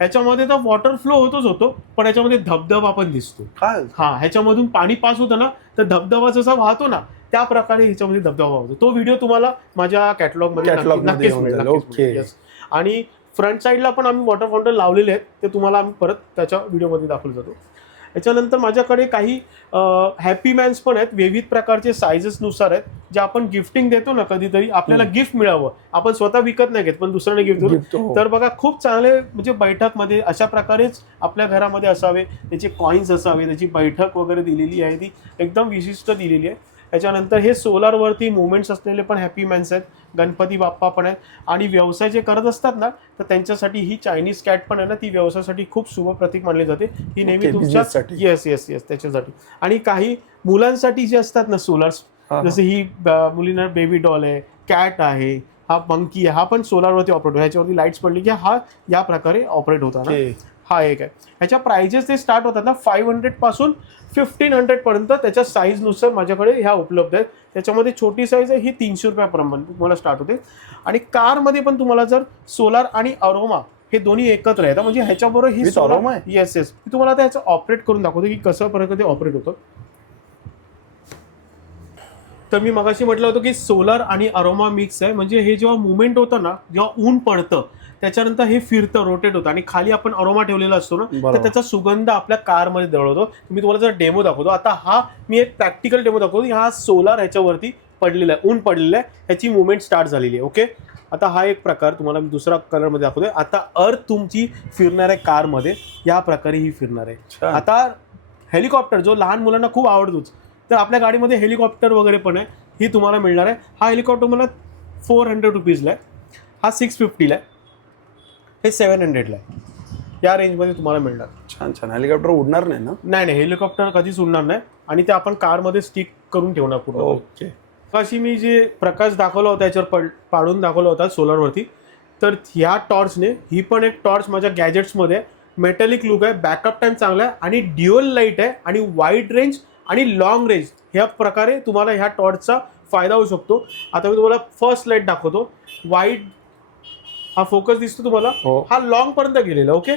ह्याच्यामध्ये तर वॉटर फ्लो होतोच, पण ह्याच्यामध्ये धबधबा पण दिसतो. हा, ह्याच्यामधून पाणी पास होतं ना, तर धबधबा जसा वाहतो ना त्या प्रकारे ह्याच्यामध्ये धबधबा वाहतो. तो व्हिडिओ तुम्हाला माझ्या कॅटलॉगमध्ये नक्कीच मिळेल. आणि फ्रंट साईडला पण आम्ही वॉटर फाउंटन लावलेले आहेत, ते तुम्हाला आम्ही परत त्याच्या व्हिडिओमध्ये दाखवलं जातो. याच्यानंतर माझ्याकडे काही हॅपी मॅन्स पण आहेत. विविध प्रकारचे सायझेसनुसार आहेत, जे आपण गिफ्टिंग देतो ना, कधीतरी आपल्याला गिफ्ट मिळावं, आपण स्वतः विकत नाही घेत पण दुसऱ्याने गिफ्ट देतो. तर बघा, खूप चांगले म्हणजे बैठकमध्ये अशा प्रकारेच आपल्या घरामध्ये असावे, त्याचे कॉईन्स असावे, त्याची बैठक वगैरे दिलेली आहे, ती एकदम विशिष्ट दिलेली आहे. त्याच्यानंतर हे सोलारवरती मुवमेंट्स असलेले पण हॅपी मॅन्स आहेत. गणपती बाप्पा पण आहेत. आणि व्यवसाय जे करत असतात ना, तर त्यांच्यासाठी ही चायनीज कॅट पण आहे ना, ती व्यवसायासाठी खूप शुभ प्रतीक मानली जाते. ही नेहमी तुमच्या येस त्याच्यासाठी. आणि काही मुलांसाठी जे असतात ना सोलार्स, जसे ही मुलींना बेबी डॉल आहे, कॅट आहे, हा मंकी आहे, हा पण सोलारवरती ऑपरेट होतो. ह्याच्यावरती लाईट्स पडली की हा या प्रकारे ऑपरेट होता. हा एक आहे. ह्याच्या प्राइजेस ते स्टार्ट होतात ना 500 पासून 1500 पर्यंत. त्याच्या साईजनुसार माझ्याकडे ह्या उपलब्ध आहेत. त्याच्यामध्ये छोटी साईज आहे, ही 300 रुपयापर्यंत तुम्हाला स्टार्ट होते. आणि कारमध्ये पण तुम्हाला जर सोलार आणि अरोमा हे दोन्ही एकत्र आहेत, म्हणजे ह्याच्याबरोबर ही सोलार आहे. येस मी तुम्हाला आता ह्याचं ऑपरेट करून दाखवतो की कसं प्रकारे ऑपरेट होतं. तर मी मगाशी म्हटलं होतं की सोलार आणि अरोमा मिक्स आहे. म्हणजे हे जेव्हा मुवमेंट होतं ना, जेव्हा ऊन पडतं त्याच्यानंतर हे फिरतं, रोटेट होतं, आणि खाली आपण अरोमा ठेवलेला असतो ना, तर त्याचा सुगंध आपल्या कारमध्ये दळवतो. मी तुम्हाला जर डेमो दाखवतो. आता हा मी एक प्रॅक्टिकल डेमो दाखवतो. हा सोलार ह्याच्यावरती पडलेला आहे, ऊन पडलेला आहे, ह्याची मुवमेंट स्टार्ट झालेली आहे. ओके, आता हा एक प्रकार तुम्हाला मी दुसरा कलरमध्ये दाखवतोय. आता अर्थ तुमची फिरणार आहे कारमध्ये, या प्रकारे ही फिरणार आहे. आता हेलिकॉप्टर जो लहान मुलांना खूप आवडतोच, तर आपल्या गाडीमध्ये हेलिकॉप्टर वगैरे पण आहे, ही तुम्हाला मिळणार आहे. हा हेलिकॉप्टर मला 400 रुपीजला आहे, हा 650ला आहे, हे 700ला आहे. या रेंजमध्ये तुम्हाला मिळणार. छान. हेलिकॉप्टर उडणार नाही ना? नाही, हेलिकॉप्टर कधीच उडणार नाही. आणि ते आपण कारमध्ये स्टिक करून ठेवणार पूर्ण. ओके. अशी मी जे प्रकाश दाखवला होता याच्यावर पाडून दाखवला होता सोलरवरती, तर ह्या टॉर्चने, ही पण एक टॉर्च माझ्या गॅजेट्समध्ये, मेटॅलिक लुक आहे, बॅकअप टाइम चांगला आहे, आणि ड्युअल लाईट आहे, आणि वाईड रेंज आणि लॉंग रेंज ह्या प्रकारे तुम्हाला ह्या टॉर्चचा फायदा होऊ शकतो. आता मी तुम्हाला फर्स्ट लाईट दाखवतो. वाईड हा फोकस दिसतो तुम्हाला, हा लॉंग पर्यंत गेलेला. ओके,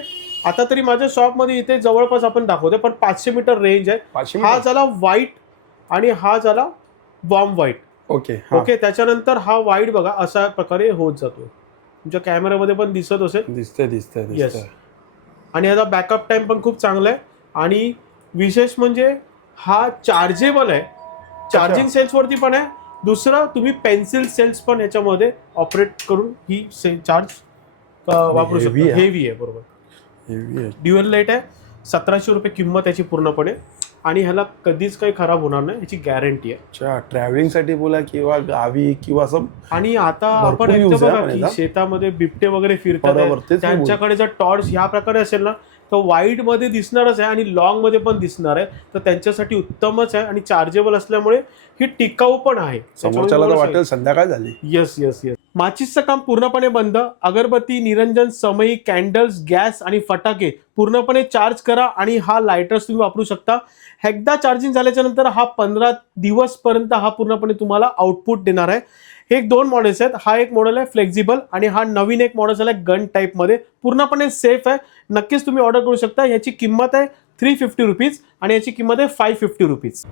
आता तरी माझ्या शॉपमध्ये इथे जवळपास आपण दाखवतो, पण 500 मीटर रेंज आहे. हा झाला व्हाईट आणि हा झाला वॉर्म व्हाईट. ओके, त्याच्यानंतर हा व्हाईट बघा अशा प्रकारे होत जातो. तुमच्या कॅमेरामध्ये पण दिसत असेल. दिसतंय. येस. आणि याचा बॅकअप टाइम पण खूप चांगला आहे. आणि विशेष म्हणजे हा चार्जेबल आहे, चार्जिंग सेल्सवरती पण आहे. दुसरं, तुम्ही पेन्सिल सेल्स पण याच्यामध्ये ऑपरेट करून ही चार्ज वापरू शकता. हेवी आहे, बरोबर. ड्युअल लाईट आहे, 1700 रुपये किंमत याची पूर्णपणे, आणि ह्याला कधीच काही खराब होणार नाही याची गॅरंटी आहे. अच्छा, ट्रॅव्हलिंगसाठी बोला किंवा गावी किंवा असं. आणि आता भरपूर आपण use आहे बघा पण की याचा. शेतामध्ये बिबटे वगैरे बरोबर, फिरतात, तेच मी त्यांच्याकडे जर टॉर्च ह्या प्रकारे असेल ना तर वाईड मध्ये दिसणारच आहे आणि लॉंग मध्ये पण दिसणार आहे, तर त्यांच्यासाठी उत्तमच आहे. आणि चार्जेबल असल्यामुळे ही टिकाऊ पण आहे. समोरच्याला तर वाटेल संध्याकाळ झाली. Yes yes yes. माचीसचं काम पूर्णपणे बंद. अगरबत्ती, निरंजन, समई, कॅन्डल्स, गॅस आणि फटाके पूर्णपणे चार्ज करा आणि हा लायटर्स तुम्ही वापरू शकता. एकदा चार्जिंग झाल्याच्या नंतर हा 15 दिवस पर्यंत हा पूर्णपणे तुम्हाला आउटपुट देणार आहे. हे 2 मॉडेल्स आहेत. हा एक मॉडेल आहे फ्लेक्झिबल आणि हा नवीन एक मॉडेल झाला गन टाईप मध्ये, पूर्णपणे सेफ आहे. नक्कीच तुम्ही ऑर्डर करू शकता. याची किंमत आहे 350 रुपीज आणि याची किंमत आहे 550 रुपीज.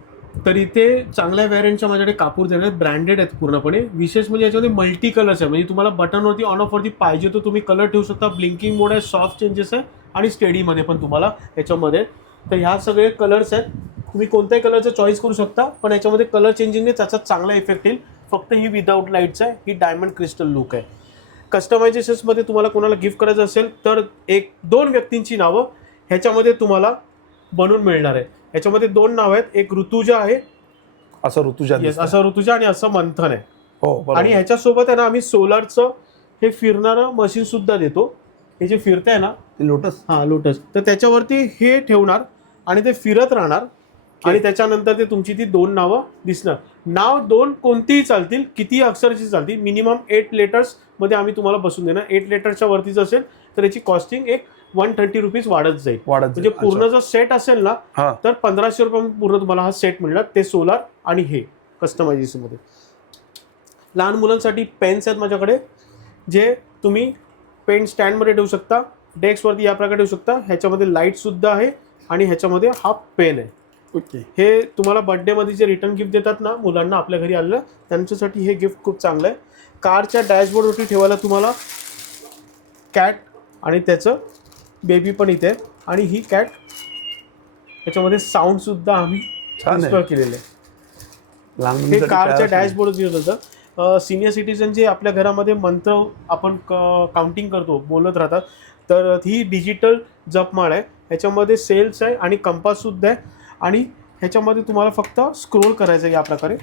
तर इथे चांगल्या व्हॅरियंटच्या माझ्याकडे कापूर देणार आहेत, ब्रँडेड आहेत पूर्णपणे. विशेष म्हणजे याच्यामध्ये मल्टी कलर्स आहे, म्हणजे तुम्हाला बटनवरती ऑन ऑफ वरती पाहिजे तो तुम्ही कलर ठेवू शकता. ब्लिंकिंग मोड आहे, सॉफ्ट चेंजेस आहे आणि स्टेडीमध्ये पण तुम्हाला याच्यामध्ये. तर ह्या सगळे कलर्स आहेत, तुम्ही कोणत्याही कलरचं चॉईस करू शकता, पण याच्यामध्ये कलर चेंजिंगने त्याचा चांगला इफेक्ट येईल. फक्त ही विदाऊट लाईट्स आहे, ही डायमंड क्रिस्टल लुक आहे. कस्टमायझेशन्समध्ये तुम्हाला कोणाला गिफ्ट करायचं असेल तर 1-2 व्यक्तींची नावं ह्याच्यामध्ये तुम्हाला बनवून मिळणार आहे. ह्याच्यामध्ये 2 नाव आहेत, एक ऋतुजा आहे, असं ऋतुजा दिसतंय. असं ऋतुजा आणि असं मंथन आहे. हो, बरोबर. आणि ह्याच्यासोबत आहे ना आम्ही सोलारचं हे फिरणारं मशीन सुद्धा देतो. हे जे फिरतंय आहे ना, लोटस. हा लोटस, तर त्याच्यावरती हे ठेवणार आणि ते फिरत राहणार आणि त्याच्यानंतर ते तुमची ती 2 नावं दिसणार. नाव 2 कोणतीही चालतील, किती अक्षराची चालतील. मिनिमम 8 लेटर्स मध्ये आम्ही तुम्हाला बसून देणार. 8 लेटर्सच्या वरतीच असेल तर याची कॉस्टिंग एक 130 रुपीज वाढत जाईल. म्हणजे पूर्ण जर सेट असेल ना तर 1500 रुपये पूर्ण तुम्हाला हा सेट मिळणार. ते सोलार आणि हे कस्टमायझेशन मध्ये. लहान मुलांसाठी पेन्स आहेत माझ्याकडे, जे तुम्ही पेन स्टँडमध्ये ठेवू शकता, डेस्कवरती या प्रकारे ठेवू शकता. ह्याच्यामध्ये लाईट सुद्धा आहे आणि ह्याच्यामध्ये हा पेन आहे. ओके. हे तुम्हाला बर्थडेमध्ये जे रिटर्न गिफ्ट देतात ना मुलांना आपल्या घरी आलेलं, त्यांच्यासाठी हे गिफ्ट खूप चांगलं आहे. कारच्या डॅशबोर्डवरती ठेवायला तुम्हाला कॅट आणि त्याचं बेबी पण इथे आहे. आणि ही कॅट याच्यामध्ये साऊंड सुद्धा आम्ही इन्स्टॉल केलेलं आहे. हे कारच्या डॅशबोर्ड यूज होतं. सिनियर सिटीजन जे आपल्या घरामध्ये मंत्र आपण काउंटिंग करतो, बोलत राहतात, तर ही डिजिटल जपमाळ आहे. ह्याच्यामध्ये सेल्स आहे आणि कंपास सुद्धा आहे. आणि ह्याच्यामध्ये तुम्हाला फक्त स्क्रोल करायचं आहे या प्रकारे.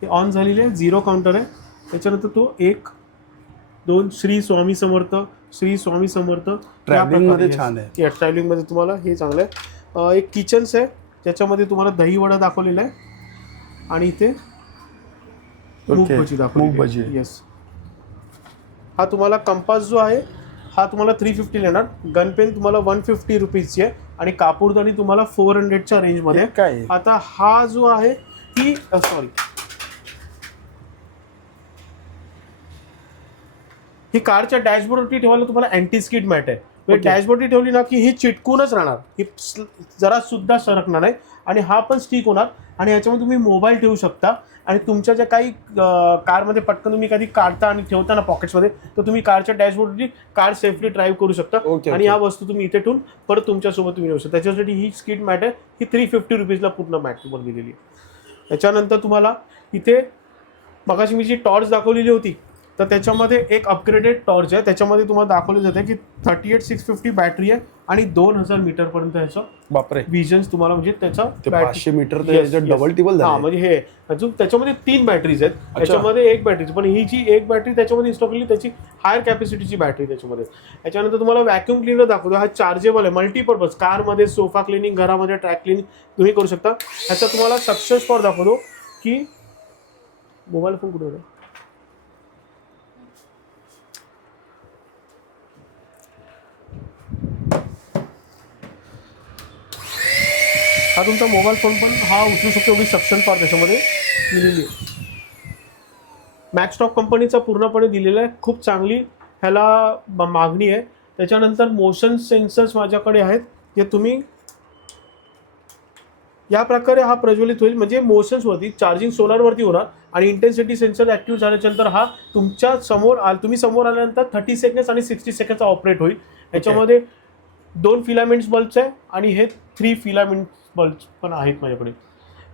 हे ऑन झालेले आहे, 0 काउंटर आहे. त्याच्यानंतर तो 1, 2 श्री स्वामी समर्थ, श्री स्वामी समर्थ. ट्रॅव्हलिंगमध्ये छान आहे. या ट्रॅव्हलिंगमध्ये तुम्हाला हे चांगलं आहे. एक किचन्स आहे ज्याच्यामध्ये तुम्हाला दही वडा दाखवलेला आहे आणि इथे मूग भजी दाखवली. येस. हा तुम्हाला कंपास जो आहे हा तुम्हाला 350 येणार. गन पेन तुम्हाला 150 रुपीजची आहे आणि कापूरदानी तुम्हाला 400च्या रेंजमध्ये. काय आता हा जो आहे ही ही कारच्या डॅशबोर्डवरती ठेवायला तुम्हाला अँटी स्किड मॅट आहे. म्हणजे डॅशबोर्डवरती ठेवली ना की ही चिटकूनच राहणार, ही जरा सुद्धा सरकणार नाही. आणि हा पण स्टिक होणार आणि ह्याच्यामध्ये तुम्ही मोबाईल ठेवू शकता. आणि तुमच्या ज्या काही कारमध्ये पटकन तुम्ही कधी काढता आणि ठेवता ना पॉकेट्समध्ये, तर तुम्ही कारच्या डॅशबोर्डवरती कार सेफली ड्राईव्ह करू शकता. आणि ह्या वस्तू तुम्ही इथे ठेवून परत तुमच्यासोबत तुम्ही येऊ शकता. त्याच्यासाठी ही स्किड मॅट आहे, ही 350 रुपीजला पूर्ण मॅट तुम्हाला दिलेली आहे. त्याच्यानंतर तुम्हाला इथे मगाशी मी जी टॉर्च दाखवलेली होती तर त्याच्यामध्ये एक अपग्रेडेड टॉर्च आहे. त्याच्यामध्ये तुम्हाला दाखवलं जातं की 38650 बॅटरी आहे आणि 2000 मीटरपर्यंत ह्याचं बापरे विजन्स तुम्हाला, म्हणजे त्याचा 500 मीटर डबल टिबल झालं. म्हणजे हे अजून त्याच्यामध्ये 3 बॅटरीज आहेत. त्याच्यामध्ये एक बॅटरी, पण ही जी एक बॅटरी त्याच्यामध्ये इन्स्टॉल केली त्याची हायर कॅपॅसिटीची बॅटरी त्याच्यामध्ये. त्याच्यानंतर तुम्हाला व्हॅक्यूम क्लिनर दाखवतो. हा चार्जेबल आहे, मल्टीपर्पज. कारमध्ये सोफा क्लिनिंग, घरामध्ये ट्रॅक क्लिनिंग तुम्ही करू शकता. ह्याचा तुम्हाला सक्सेस फॉर दाखवतो की मोबाईल फोन कुठे होता. हा तुमचा मोबाईल फोन पण हा उचलू शकतो, एवढी सक्षम पॉवर त्याच्यामध्ये दिलेली आहे. मॅक्सटॉक कंपनीचा पूर्णपणे दिलेला आहे, खूप चांगली ह्याला मागणी आहे. त्याच्यानंतर मोशन सेन्सर्स माझ्याकडे आहेत, जे तुम्ही या प्रकारे हा प्रज्वलित होईल. म्हणजे मोशन्सवरती चार्जिंग सोलारवरती होणार आणि इंटेन्सिटी सेन्सर ॲक्टिव्ह झाल्यानंतर हा तुमच्या समोर तुम्ही समोर आल्यानंतर 30 सेकंड्स आणि 60 सेकंड्सचा ऑपरेट होईल. याच्यामध्ये 2 फिलामेंट्स बल्ब्स आहे आणि हे 3 फिलामेंट बल्ब्स पण आहेत माझ्याकडे.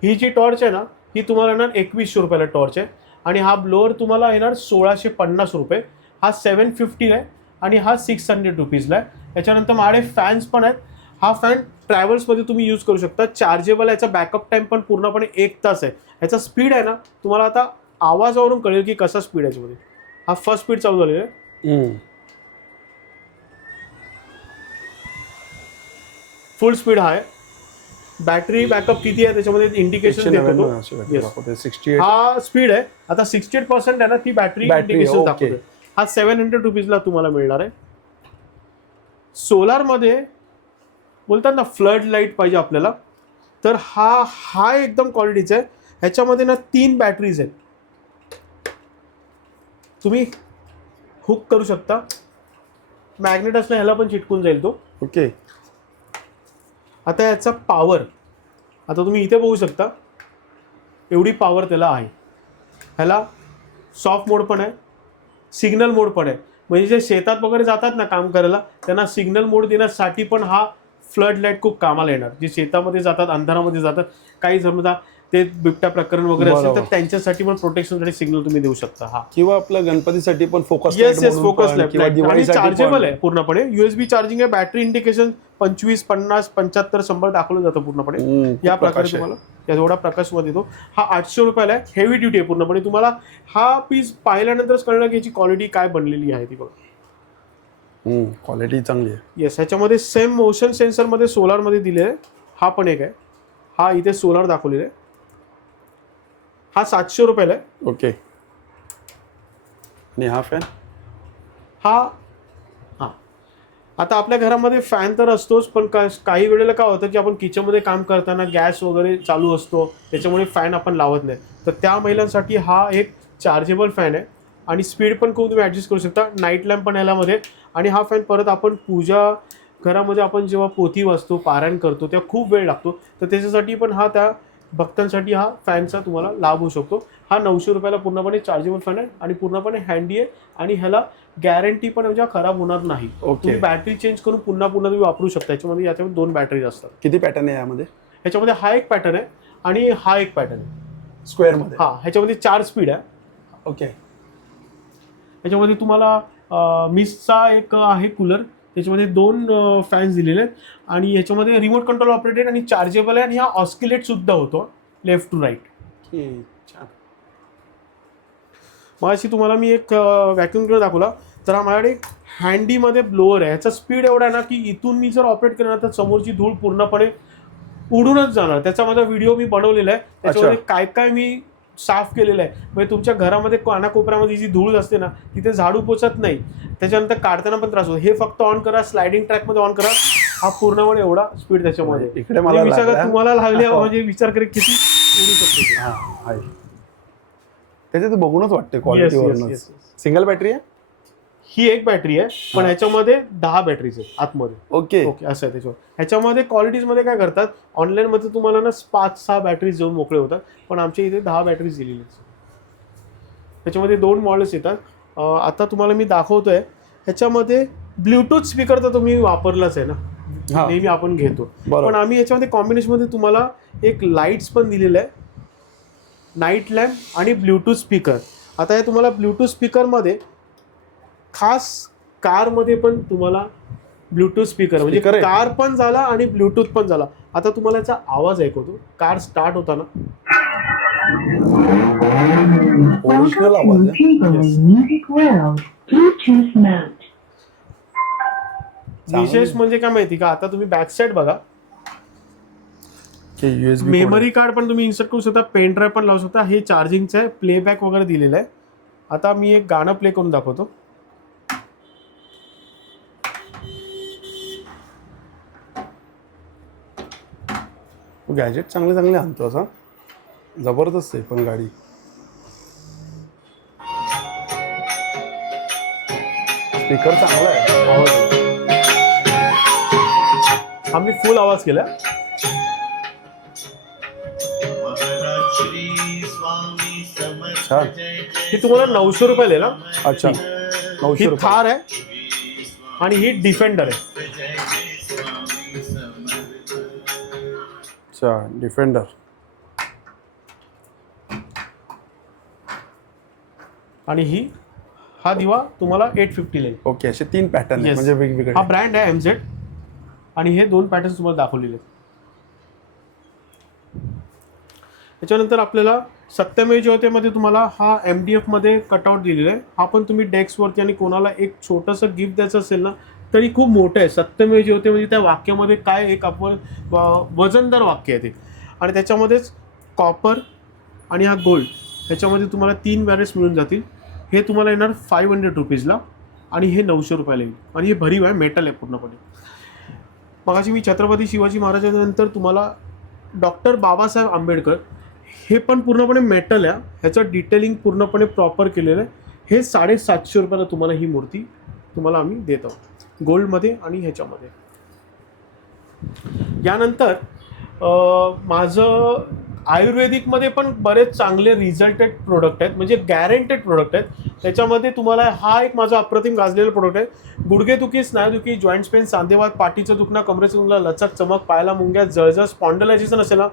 ही जी टॉर्च आहे ना ही तुम्हाला येणार 2100 रुपयाला टॉर्च आहे आणि हा ब्लोअर तुम्हाला येणार 1650 रुपये. हा 750 आहे आणि हा 600 रुपीजला आहे. याच्यानंतर माझ्याकडे फॅन्स पण आहेत. हा फॅन ट्रॅव्हल्समध्ये तुम्ही यूज करू शकता. चार्जेबल आहे. याचा बॅकअप टाईम पण पूर्णपणे 1 तास आहे. याचा स्पीड आहे ना, तुम्हाला आता आवाजावरून कळेल की कसा स्पीड आहे याच्यामध्ये. हा फर्स्ट स्पीड चालू झालेला आहे. फुल स्पीड हा आहे. बॅटरी बॅकअप किती आहे त्याच्यामध्ये इंडिकेशन देतो. हा स्पीड आहे. आता 68% आहे ना, ती बॅटरी इंडिकेशन दाखवते. हा 700 रुपीजला तुम्हाला मिळणार आहे. सोलारमध्ये बोलतात ना फ्लड लाईट पाहिजे आपल्याला, तर हा एकदम क्वालिटीचा आहे. ह्याच्यामध्ये ना 3 बॅटरीज आहेत. तुम्ही हुक करू शकता. मॅग्नेट असला ह्याला पण चिटकून जाईल तो. ओके. आता याचा पॉवर, आता तुम्ही इथे बघू शकता एवढी पॉवर त्याला आहे. ह्याला सॉफ्ट मोड पण आहे, सिग्नल मोड पण आहे. म्हणजे जे शेतात वगैरे जातात ना काम करायला, त्यांना सिग्नल मोड देण्यासाठी पण हा फ्लड लाईट खूप कामाला येणार. जे शेतामध्ये जातात, अंधारामध्ये जातात, काही समजा ते बिबट्या प्रकरण वगैरे असेल तर त्यांच्यासाठी पण प्रोटेक्शनसाठी सिग्नल तुम्ही देऊ शकता. हा किंवा आपल्या गणपतीसाठी पण फोकस फोकस आणि चार्जेबल आहे पूर्णपणे. USB चार्जिंग आहे. बॅटरी इंडिकेशन 25, 50, 75, 100 दाखवलं जातं पूर्णपणे. या प्रकारे तुम्हाला एवढा प्रकाशमध्ये येतो. हा 800 रुपयाला आहे. हेवी ड्युटी आहे पूर्णपणे. तुम्हाला हा पीस पाहिल्यानंतरच कळलं की याची क्वालिटी काय बनलेली आहे ती बघा. क्वालिटी चांगली आहे. येस. ह्याच्यामध्ये सेम मोशन सेन्सरमध्ये सोलारमध्ये दिले आहे. हा पण एक आहे. हा इथे सोलार दाखवलेला आहे. हा 700 रुपयाला आहे. ओके. आणि हा फॅन हा आता आपल्या घरामध्ये फॅन तर असतोच, पण काही वेळेला काय होतं की आपण किचनमध्ये काम करताना गॅस वगैरे चालू असतो, त्याच्यामुळे फॅन आपण लावत नाही. तर त्या महिलांसाठी हा एक चार्जेबल फॅन आहे. आणि स्पीड पण खूप तुम्ही ॲडजस्ट करू शकता. नाईट लॅम्प पण यामध्ये. आणि हा फॅन परत आपण पूजा घरामध्ये आपण जेव्हा पोथी वाचतो, पारायण करतो, तेव्हा खूप वेळ लागतो. तर त्याच्यासाठी पण हा त्या भक्तांसाठी हा फॅनचा तुम्हाला लाभ होऊ शकतो. हा 900 रुपयाला पूर्णपणे चार्जेबल फॅन आहे आणि पूर्णपणे हँडी आहे. आणि ह्याला गॅरंटी पण म्हणजे खराब होणार नाही. तुम्ही बॅटरी चेंज करून पुन्हा तुम्ही वापरू शकता. याच्यामध्ये 2 बॅटरीज असतात. किती पॅटर्न आहे यामध्ये? ह्याच्यामध्ये हा एक पॅटर्न आहे आणि हा एक पॅटर्न आहे स्क्वेअरमध्ये. ह्याच्यामध्ये 4 स्पीड आहे. ओके. ह्याच्यामध्ये तुम्हाला मिसचा एक आहे कूलर, त्याच्यामध्ये 2 फॅन्स दिलेले आहेत. आणि ह्याच्यामध्ये रिमोट कंट्रोल ऑपरेटेड आणि चार्जेबल आहे. आणि हा ऑस्किलेट सुद्धा होतो लेफ्ट टू राईट. छान. मग अशी तुम्हाला मी एक व्हॅक्युम क्लिनर दाखवला. तर हा माझ्याकडे हँडीमध्ये ब्लोअर आहे. ह्याचा स्पीड एवढा आहे ना की इथून मी जर ऑपरेट केलं तर समोरची धूळ पूर्णपणे उडूनच जाणार. त्याचा माझा व्हिडिओ मी बनवलेला आहे. त्याच्यामध्ये काय काय मी साफ केलेलं आहे. म्हणजे तुमच्या घरामध्ये कानाकोपऱ्यामध्ये जी धूळ असते ना, तिथे झाडू पोचत नाही. त्याच्यानंतर काढताना पण त्रास होतो. हे फक्त ऑन करा, स्लायडिंग ट्रॅकमध्ये ऑन करा. हा पूर्णपणे एवढा स्पीड त्याच्यामध्ये. इकडे मला तुम्हाला लागले म्हणजे विचार करे किती उडू शकतो. त्याच्यात बघूनच वाटते क्वालिटी. सिंगल बॅटरी आहे. ही एक बॅटरी आहे, पण ह्याच्यामध्ये 10 बॅटरीज आहेत आतमध्ये. ओके. असं आहे त्याच्यावर. ह्याच्यामध्ये क्वालिटीजमध्ये काय करतात, ऑनलाईनमध्ये तुम्हाला ना 5-6 बॅटरीज देऊन मोकळे होतात, पण आमच्या इथे 10 बॅटरीज दिलेली आहेत. ह्याच्यामध्ये 2 मॉडेल्स येतात. आता तुम्हाला मी दाखवतोय. ह्याच्यामध्ये ब्ल्यूटूथ स्पीकर तर तुम्ही वापरलाच आहे ना, नेहमी आपण घेतो. पण आम्ही याच्यामध्ये कॉम्बिनेशनमध्ये तुम्हाला एक लाईट्स पण दिलेलं आहे, नाईट लॅम्प आणि ब्ल्यूटूथ स्पीकर. आता हे तुम्हाला ब्ल्यूटूथ स्पीकरमध्ये खास कारमध्ये पण तुम्हाला ब्ल्यूटूथ स्पीकर म्हणजे कार पण झाला आणि ब्ल्यूटूथ पण झाला. आता तुम्हाला याचा आवाज ऐकवतो. कार स्टार्ट होताना ओरिजिनल आवाज विशेष म्हणजे काय माहिती का, आता तुम्ही बॅक साईड बघा, मेमरी कार्ड पण तुम्ही इन्सर्ट करू शकता, पेन ड्राईव्ह पण लावू शकता. हे चार्जिंगचं आहे, प्लेबॅक वगैरे दिलेलं आहे. आता मी एक गाणं प्ले करून दाखवतो. गॅजेट चांगले चांगले आणतो असा, जबरदस्त आहे पण गाडी. स्पीकर चांगला आहे, आवाज आम्ही फुल आवाज केला. छान. ही तुम्हाला 900 रुपयाला आहे ना. अच्छा, 900 ही रुपये. थार आहे आणि ही डिफेंडर आहे. अच्छा, डिफेंडर. आणि ही हा दिवा तुम्हाला 850 येईल. ओके, असे 3 पॅटर्न Yes. म्हणजे वेगवेगळे. हा ब्रँड आहे MZ आणि हे 2 पॅटर्न तुम्हाला दाखवलेले आहेत. त्याच्यानंतर आपल्याला सत्यमेव जयतेमध्ये तुम्हाला हा MDF मध्ये कटआउट दिलेला आहे. हा पण तुम्ही डेस्कवरती आणि कोणाला एक छोटंसं गिफ्ट द्यायचं असेल ना तरी खूप मोठं आहे. सत्यमेव जयते म्हणजे त्या वाक्यामध्ये काय एक आपण वजनदार वाक्य आहे ते, आणि त्याच्यामध्येच कॉपर आणि हा गोल्ड ह्याच्यामध्ये तुम्हाला 3 व्हॅरियंट्स मिळून जातील. हे तुम्हाला येणार 500 रुपीजला आणि हे 900 रुपयाला येईल. आणि हे भरीव आहे, मेटल आहे पूर्णपणे. मगाशी मी छत्रपती शिवाजी महाराजांनंतर तुम्हाला डॉक्टर बाबासाहेब आंबेडकर, हे पण पूर्णपणे मेटल आहे. ह्याचं डिटेलिंग पूर्णपणे प्रॉपर केलेलं आहे. हे 750 रुपयाला तुम्हाला ही मूर्ती तुम्हाला आम्ही देत आहोत गोल्डमध्ये आणि ह्याच्यामध्ये. यानंतर माझं आयुर्वेदिकमध्ये पण बरेच चांगले रिझल्टेड प्रोडक्ट आहेत, म्हणजे गॅरंटेड प्रोडक्ट आहेत. त्याच्यामध्ये तुम्हाला हा एक माझा अप्रतिम गाजलेला प्रोडक्ट आहे. गुडघेदुखी, स्नायुदुखी, जॉईंट्स पेन, सांधेवात, पाठीचं दुखणं, कमरेचं दुखणं, लचक, चमक, पायाला मुंग्या, जळजळ, स्पॉन्डलायझेशन असेल ना,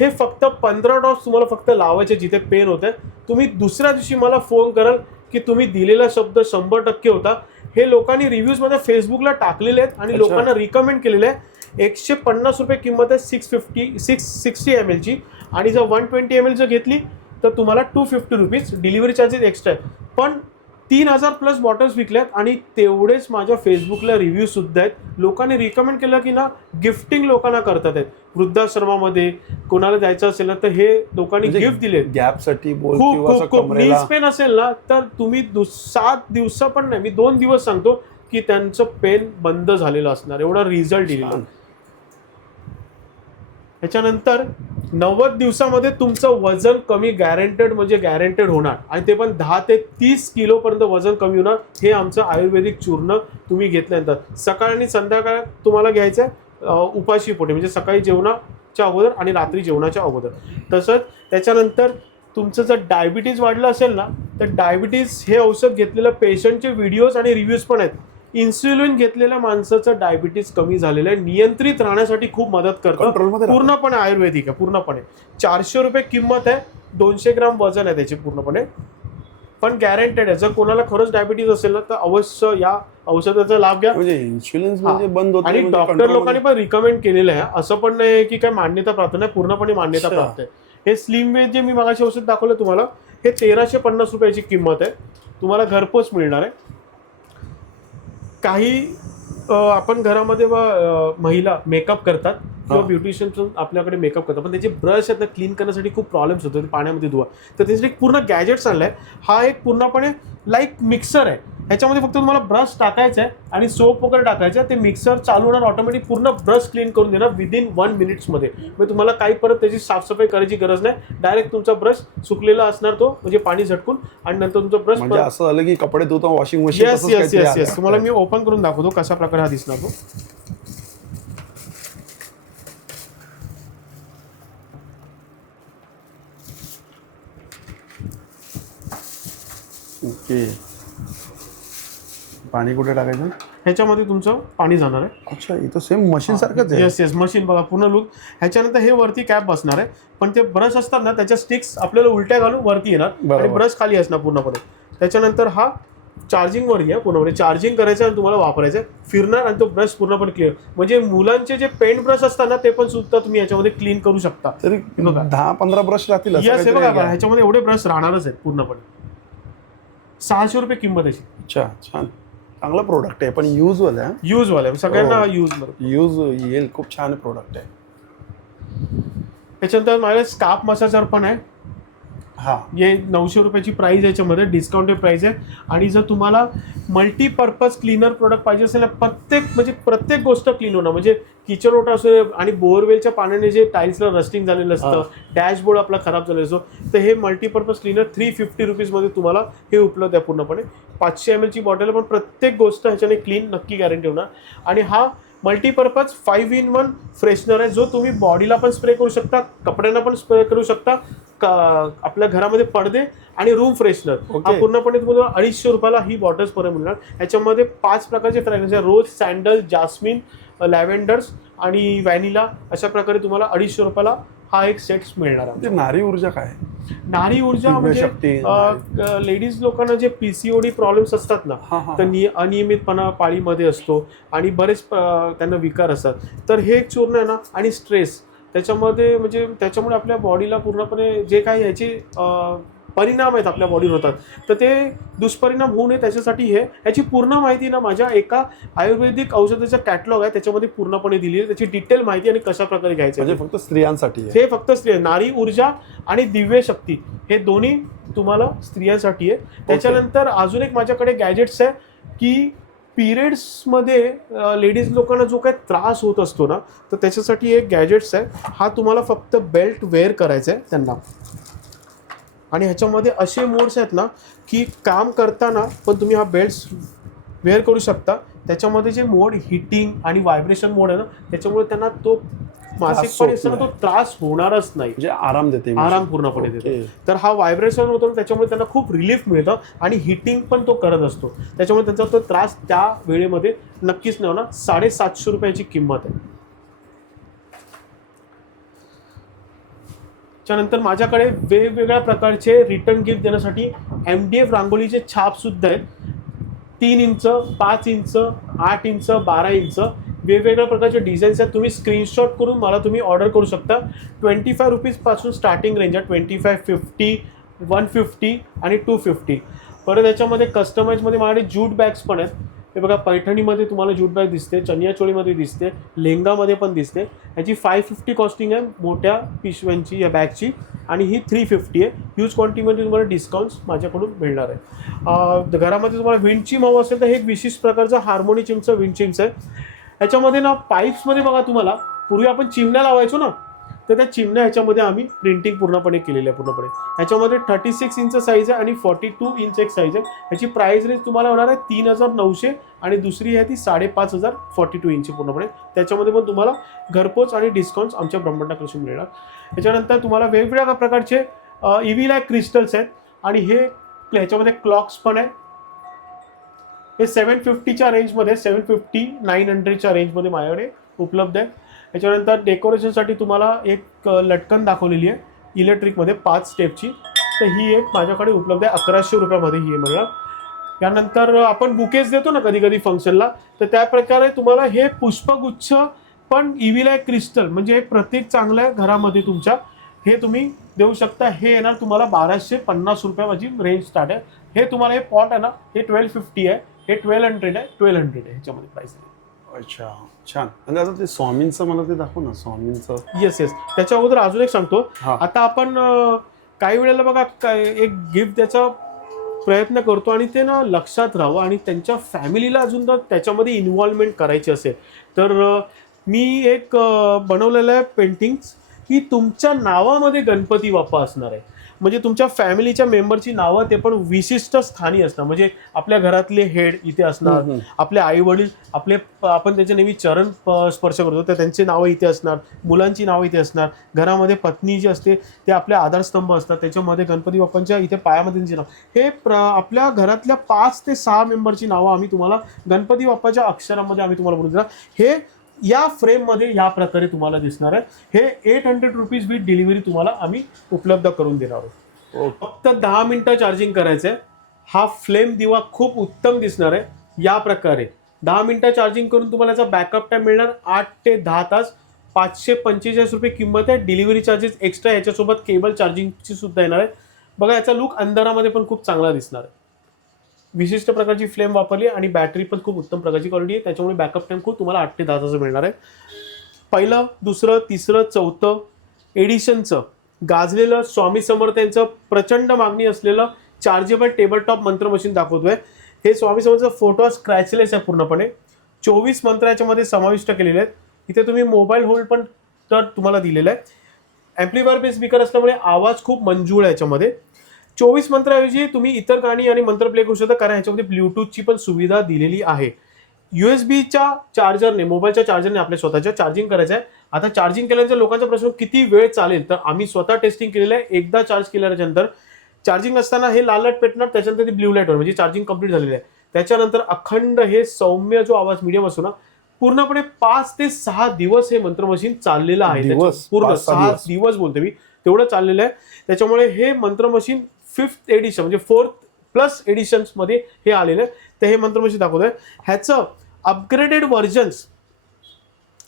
हे फक्त 15 ड्रॉप्स तुम्हाला फक्त लावायचे जिथे पेन होतं. तुम्ही दुसऱ्या दिवशी मला फोन कराल की तुम्ही दिलेला शब्द 100% होता. हे लोकांनी रिव्ह्यूजमध्ये फेसबुकला टाकलेले आहेत आणि लोकांना रिकमेंड केलेले आहे. 150 रुपये किंमत आहे 660 ml ची, आणि जर 120 ml जर घेतली तर तुम्हाला 250 रुपीज डिलिव्हरी चार्जेस एक्स्ट्रा आहे. पण 3000+ बॉटल्स विकल्यात आणि तेवढेच माझ्या फेसबुकला रिव्ह्यू सुद्धा आहेत. लोकांनी रिकमेंड केलं की ना गिफ्टिंग लोकांना करतात आहेत. वृद्धाश्रमामध्ये कोणाला जायचं असेल ना तर हे लोकांनी गिफ्ट दिले. गॅपसाठी बोल खूप किंवा खूप खूप कमरेला. नीज पेन असेल ना तर तुम्ही 7 दिवस पण नाही, मी 2 दिवस सांगतो की त्यांचं पेन बंद झालेलं असणार, एवढा रिझल्ट दिलेला. ह्याच्यानंतर 90 दिवसामध्ये तुमचं वजन कमी गॅरंटेड, म्हणजे गॅरंटेड होणार, आणि ते पण 10 ते 30 किलोपर्यंत वजन कमी होणार. हे आमचं आयुर्वेदिक चूर्ण तुम्ही घेतल्यानंतर सकाळ आणि संध्याकाळ तुम्हाला घ्यायचं आहे उपाशी पोटी, म्हणजे सकाळी जेवणाच्या अगोदर आणि रात्री जेवणाच्या अगोदर. तसंच त्याच्यानंतर तुमचं जर डायबिटीज वाढलं असेल ना तर डायबिटीज हे औषध घेतलेलं पेशंटचे व्हिडिओज आणि रिव्ह्यूज पण आहेत. इन्सुलिन घेतलेल्या माणसाचं डायबिटीज कमी झालेलं आहे, नियंत्रित राहण्यासाठी खूप मदत करतं. पूर्णपणे आयुर्वेदिक आहे, पूर्णपणे 400 रुपये किंमत आहे, 200 ग्राम वजन आहे त्याचे पूर्णपणे, पण गॅरंटेड आहे. जर कोणाला खरंच डायबिटीज असेल ना तर अवश्य या औषधाचा लाभ घ्या. म्हणजे इन्शुरन्स म्हणजे बंद होतं आणि डॉक्टर लोकांनी पण रिकमेंड केलेलं आहे, असं पण नाही की काय मान्यता प्राप्त नाही, पूर्णपणे मान्यता प्राप्त आहे. हे स्लिम वेज जे मी मागाशी औषध दाखवलं तुम्हाला, हे 1350 रुपयाची किंमत आहे, तुम्हाला घरपोच मिळणार आहे. काही आपण घरामध्ये महिला मेकअप करतात किंवा ब्युटिशियन आपल्याकडे मेकअप करतात, पण त्याचे ब्रश आहेत ना क्लीन करण्यासाठी खूप प्रॉब्लेम्स होतो, पाण्यामध्ये धुवा. तर त्यासाठी एक पूर्ण गॅजेट्स आणलाय. हा एक पूर्णपणे लाईक मिक्सर आहे. ह्याच्यामध्ये फक्त तुम्हाला ब्रश टाकायचा आहे आणि सोप वगैरे टाकायचं आहे. ते मिक्सर चालू होणार, ऑटोमॅटिक पूर्ण ब्रश क्लीन करून देणार विदिन 1 मिनिट्समध्ये. म्हणजे तुम्हाला काही परत त्याची साफसफाई करायची गरज नाही. डायरेक्ट तुमचा ब्रश सुकलेला असणार तो, म्हणजे पाणी झटकून, आणि नंतर तुमचा ब्रश म्हणजे असं झालं की कपडे धुतो वॉशिंग मशीन. येस तुम्हाला मी ओपन करून दाखवतो कशा प्रकारे हा दिसणार तो. ओके, पाणी कुठे टाकायचं? ह्याच्यामध्ये तुमचं पाणी जाणार आहे. अच्छा, इथं सेम मशीन सारखंच आहे. येस मशीन बघा पूर्ण लुक. ह्याच्यानंतर हे वरती कॅप बसणार आहे, पण ते ब्रश असतात ना त्याच्या स्टिक्स आपल्याला उलट्या घालून वरती येणार आणि ब्रश खाली असणार पूर्णपणे. त्याच्यानंतर हा चार्जिंग वर आहे, पूर्णपणे चार्जिंग करायचं आणि तुम्हाला वापरायचं, फिरणार आणि तो ब्रश पूर्णपणे क्लिअर. म्हणजे मुलांचे जे पेंट ब्रश असतात ना ते पण सुद्धा तुम्ही याच्यामध्ये क्लीन करू शकता. तरी 10-15 ब्रश राहतील. येस, हे बघा ह्याच्यामध्ये एवढे ब्रश राहणारच आहेत पूर्णपणे. 600 रुपये किंमत आहे. अच्छा, छान, चांगला प्रोडक्ट आहे, पण यूजवाला आहे. यूजवाला आहे, सगळ्यांना यूज येईल. खूप छान प्रोडक्ट आहे. त्याच्यानंतर माझ्या स्कार्फ मसाजर पण आहे. हा, हे 900 रुपयाची प्राइस आहे, याच्यामध्ये डिस्काउंटेड प्राइस आहे. आणि जर तुम्हाला मल्टीपर्पज क्लीनर प्रोडक्ट पाहिजे असेल ना, प्रत्येक गोष्ट क्लीन होणं, म्हणजे किचन ओटा असेल आणि बोअरवेलच्या पाण्याने जे टाईल्सला रस्टिंग झालेलं असतं, डॅशबोर्ड आपला खराब झालेला असतो, तर हे मल्टीपर्पज क्लीनर 350 रुपीजमध्ये तुम्हाला हे उपलब्ध आहे पूर्णपणे. 500 ml ची बॉटल, पण प्रत्येक गोष्ट ह्याच्याने क्लीन नक्की गॅरंटी होणार. आणि हा मल्टीपर्पज 5-in-1 फ्रेशनर आहे, जो तुम्ही बॉडीला पण स्प्रे करू शकता, कपड्यांना पण स्प्रे करू शकता, आपल्या घरामध्ये पडदे आणि रूम फ्रेशनर. हा पूर्णपणे तुम्हाला 250 रुपयाला ही बॉटल्स पर्यंत मिळणार. ह्याच्यामध्ये 5 प्रकारचे फ्रॅग्रन्स आहे, रोज, सँडल, जास्मिन, लॅव्हेंडर्स आणि व्हॅनिला. अशा प्रकारे तुम्हाला 250 रुपयाला हा एक सेट मिळणार आहे. नारी ऊर्जा काय? नारी ऊर्जा दिव्य म्हणजे शक्ती. लेडीज लोकांना जे PCOD प्रॉब्लेम्स असतात ना, तर अनियमितपणा पाळीमध्ये असतो आणि बरेच त्यांना विकार असतात, तर हे एक चूर्ण आहे ना, आणि स्ट्रेस त्याच्यामध्ये म्हणजे त्याच्यामुळे आपल्या बॉडीला पूर्णपणे जे काही याचे परिणाम आहेत आपल्या बॉडीवर होतात, तर ते दुष्परिणाम होऊ नये त्याच्यासाठी याची पूर्ण माहिती ना माझ्या एका आयुर्वेदिक औषधाचा कॅटलॉग आहे, त्याच्यामध्ये पूर्णपणे दिली आहे, त्याची डिटेल माहिती आणि कशा प्रकारे घ्यायचं म्हणजे फक्त स्त्रियांसाठी आहे. हे फक्त स्त्री नारी ऊर्जा आणि दिव्य शक्ती हे दोन्ही तुम्हाला स्त्रियांसाठी आहे. त्याच्यानंतर अजून एक माझ्याकडे गॅजेट्स आहे की पिरियड्समध्ये लेडीज लोकांना जो काही त्रास होत असतो ना, तर त्याच्यासाठी एक गॅजेट्स आहे. हा तुम्हाला फक्त बेल्ट वेअर करायचा आहे त्यांना, आणि ह्याच्यामध्ये असे मोड्स आहेत ना की काम करताना पण तुम्ही हा बेल्ट वेअर करू शकता. त्याच्यामध्ये जे मोड हिटिंग आणि व्हायब्रेशन मोड आहे ना, त्याच्यामुळे त्यांना तो मासिक पाळी असताना तो त्रास होणारच नाही, म्हणजे आराम देते, आराम पूर्णपणे देतो. तर हा व्हायब्रेशन होतो, त्याच्यामुळे त्यांना खूप रिलीफ मिळतं आणि हिटिंग पण तो करत असतो, त्याच्यामुळे त्यांचा तो त्रास त्या वेळेमध्ये नक्कीच नाही होणार. 750 रुपयाची किंमत आहे. त्यानंतर माझ्याकडे वेगवेगळ्या प्रकारचे रिटर्न गिफ्ट देण्यासाठी MDF रांगोळीचे छाप सुद्धा आहेत. 3 इंच, 5 इंच, 8 इंच, 12 इंच वेगवेगळ्या प्रकारचे डिझाईन्स आहेत. तुम्ही स्क्रीनशॉट करून मला तुम्ही ऑर्डर करू शकता. 25 रुपीजपासून स्टार्टिंग रेंज आहे. 25, 50, 150 आणि 250. परत याच्यामध्ये कस्टमाइजमध्ये माझ्याकडे ज्यूट बॅग्स पण आहेत. हे बघा, पैठणीमध्ये तुम्हाला ज्यूट बॅग दिसते, चनिया चोळीमध्ये दिसते, लेंगामध्ये पण दिसते. ह्याची 550 कॉस्टिंग आहे मोठ्या पिशव्यांची या बॅगची, आणि ही 350 आहे. ह्यूज क्वांटिटीमध्ये तुम्हाला डिस्काउंट्स माझ्याकडून मिळणार आहे. घरामध्ये तुम्हाला विंड चिम हवं असेल तर हे एक विशिष्ट प्रकारचं हार्मोनी चिमचं विंड चिम्स आहे. ह्याच्यामध्ये ना पाईप्समध्ये बघा, तुम्हाला पूर्वी आपण चिमण्या लावायचो ना, तर त्या चिमण्या ह्याच्यामध्ये आम्ही प्रिंटिंग पूर्णपणे केलेली आहे. पूर्णपणे ह्याच्यामध्ये 36 इंच साईज आहे आणि 42 इंच एक साईज आहे. ह्याची प्राइस रेंज तुम्हाला होणार आहे 3900, आणि दुसरी आहे ती 5500 42 इंची पूर्णपणे. त्याच्यामध्ये पण तुम्हाला घरपोच आणि डिस्काउंट्स आमच्या ब्रह्मांड कलेक्शन मिळणार. त्याच्यानंतर तुम्हाला वेगवेगळ्या प्रकारचे EV लाईट क्रिस्टल्स आहेत, आणि हे ह्याच्यामध्ये क्लॉक्स पण आहे. हे 750च्या रेंजमध्ये, 750 900च्या रेंजमध्ये माझ्याकडे उपलब्ध आहे. त्याच्यानंतर डेकोरेशनसाठी तुम्हाला एक लटकन दाखवलेली आहे इलेक्ट्रिकमध्ये 5 स्टेपची, तर ही एक माझ्याकडे उपलब्ध आहे. 1100 रुपयामध्ये ही मिळणार. त्यानंतर आपण बुकेज देतो ना कधी कधी फंक्शनला, तर त्या प्रकारे तुम्हाला हे पुष्पगुच्छ पण EV लाईट क्रिस्टल म्हणजे एक प्रतीक चांगलं आहे घरामध्ये तुमच्या, हे तुम्ही देऊ शकता. हे येणार तुम्हाला 1250 रुपयाची रेंज स्टार्ट आहे. हे तुम्हाला हे पॉट आहे ना, हे 1250 आहे, हे 1200 आहे, 1200 आहे ह्याच्यामध्ये प्राइस. अच्छा, छान. आणि आता ते स्वामींचं मला ते दाखव ना, स्वामींचं. येस. त्याच्या अगोदर अजून एक सांगतो. हा. आता आपण काही वेळेला बघा एक गिफ्ट द्यायचा प्रयत्न करतो आणि ते ना लक्षात राहावं, आणि त्यांच्या फॅमिलीला अजून तर त्याच्यामध्ये इन्व्हॉल्वमेंट करायची असेल तर मी एक बनवलेलं आहे पेंटिंग्स की तुमच्या नावामध्ये गणपती बाप्पा असणार आहे. म्हणजे तुमच्या फॅमिलीच्या मेंबरची नावं ते पण विशिष्ट स्थानी असणार. म्हणजे आपल्या घरातले हेड इथे असणार, आपले आई वडील आपण त्यांचे नेहमी चरण स्पर्श करतो तर त्यांची नावं इथे असणार, मुलांची नावं इथे असणार, घरामध्ये पत्नी जी असते ते आपले आधारस्तंभ असतात, त्याच्यामध्ये गणपती बाप्पांच्या इथे पायामध्ये त्यांची नाव, हे आपल्या घरातल्या 5 ते 6 मेंबरची नावं आम्ही तुम्हाला गणपती बाप्पाच्या अक्षरामध्ये आम्ही तुम्हाला बोलू देणार. हे या फ्रेममध्ये या प्रकारे तुम्हाला दिसणार आहे. हे 800 रुपीज विथ डिलिव्हरी तुम्हाला आम्ही उपलब्ध करून देणार आहोत. फक्त 10 मिनिटं चार्जिंग करायचं आहे. हा फ्लेम दिवा खूप उत्तम दिसणार आहे. या प्रकारे 10 मिनिटं चार्जिंग करून तुम्हाला याचा बॅकअप टाइम मिळणार 8 ते 10 तास. 545 रुपये किंमत आहे. डिलिव्हरी चार्जेस एक्स्ट्रा, याच्यासोबत केबल चार्जिंगची सुद्धा येणार आहे. बघा, याचा लुक अंधारामध्ये पण खूप चांगला दिसणार आहे. विशिष्ट प्रकारची फ्लेम वापरली आणि बॅटरी पण खूप उत्तम प्रकारची क्वालिटी आहे, त्याच्यामुळे बॅकअप टाइम खूप तुम्हाला 8 ते 10 तास मिळणार आहे. पहिलं, दुसरं, तिसरं, चौथं एडिशनचं गाजलेलं स्वामी समर्थ यांचं प्रचंड मागणी असलेलं चार्जेबल टेबलटॉप मंत्र मशीन दाखवतोय. हे स्वामी समर्थचा फोटो स्क्रॅचलेस आहे पूर्णपणे. 24 मंत्र याच्यामध्ये समाविष्ट केलेले आहेत. इथे तुम्ही मोबाईल होल्ड पण तर तुम्हाला दिलेलं आहे. ॲम्प्लिफायर बेस स्पीकर असल्यामुळे आवाज खूप मंजूळ आहे याच्यामध्ये. 24 मंत्राऐवजी तुम्ही इतर गाणी आणि मंत्र प्ले करू शकता, कारण ह्याच्यामध्ये ब्ल्यूटूथची पण सुविधा दिलेली आहे. USB-च्या चार्जरने, मोबाईलच्या चार्जरने आपल्या स्वतःच्या चार्जिंग करायचं आहे. आता चार्जिंग केल्यानंतर लोकांचा प्रश्न किती वेळ चालेल, तर आम्ही स्वतः टेस्टिंग केलेलं आहे. एकदा चार्ज केल्यानंतर चार्जिंग असताना हे लाल लाईट पेटणार, त्याच्यानंतर ती ब्ल्यू लाईट म्हणजे चार्जिंग कंप्लीट झालेलं आहे. त्याच्यानंतर अखंड हे सौम्य जो आवाज मीडियम असतो ना, पूर्णपणे 5 ते 6 दिवस हे मंत्र मशीन चाललेलं आहे. पूर्ण 6 दिवस बोलतो मी. तेवढं चाललेलं आहे. त्याच्यामुळे हे मंत्र मशीन 5th एडिशन म्हणजे 4th+ एडिशन्समध्ये हे आलेलं आहे. तर हे मंत्र मशीन दाखवतोय. ह्याचं अपग्रेडेड व्हर्जन्स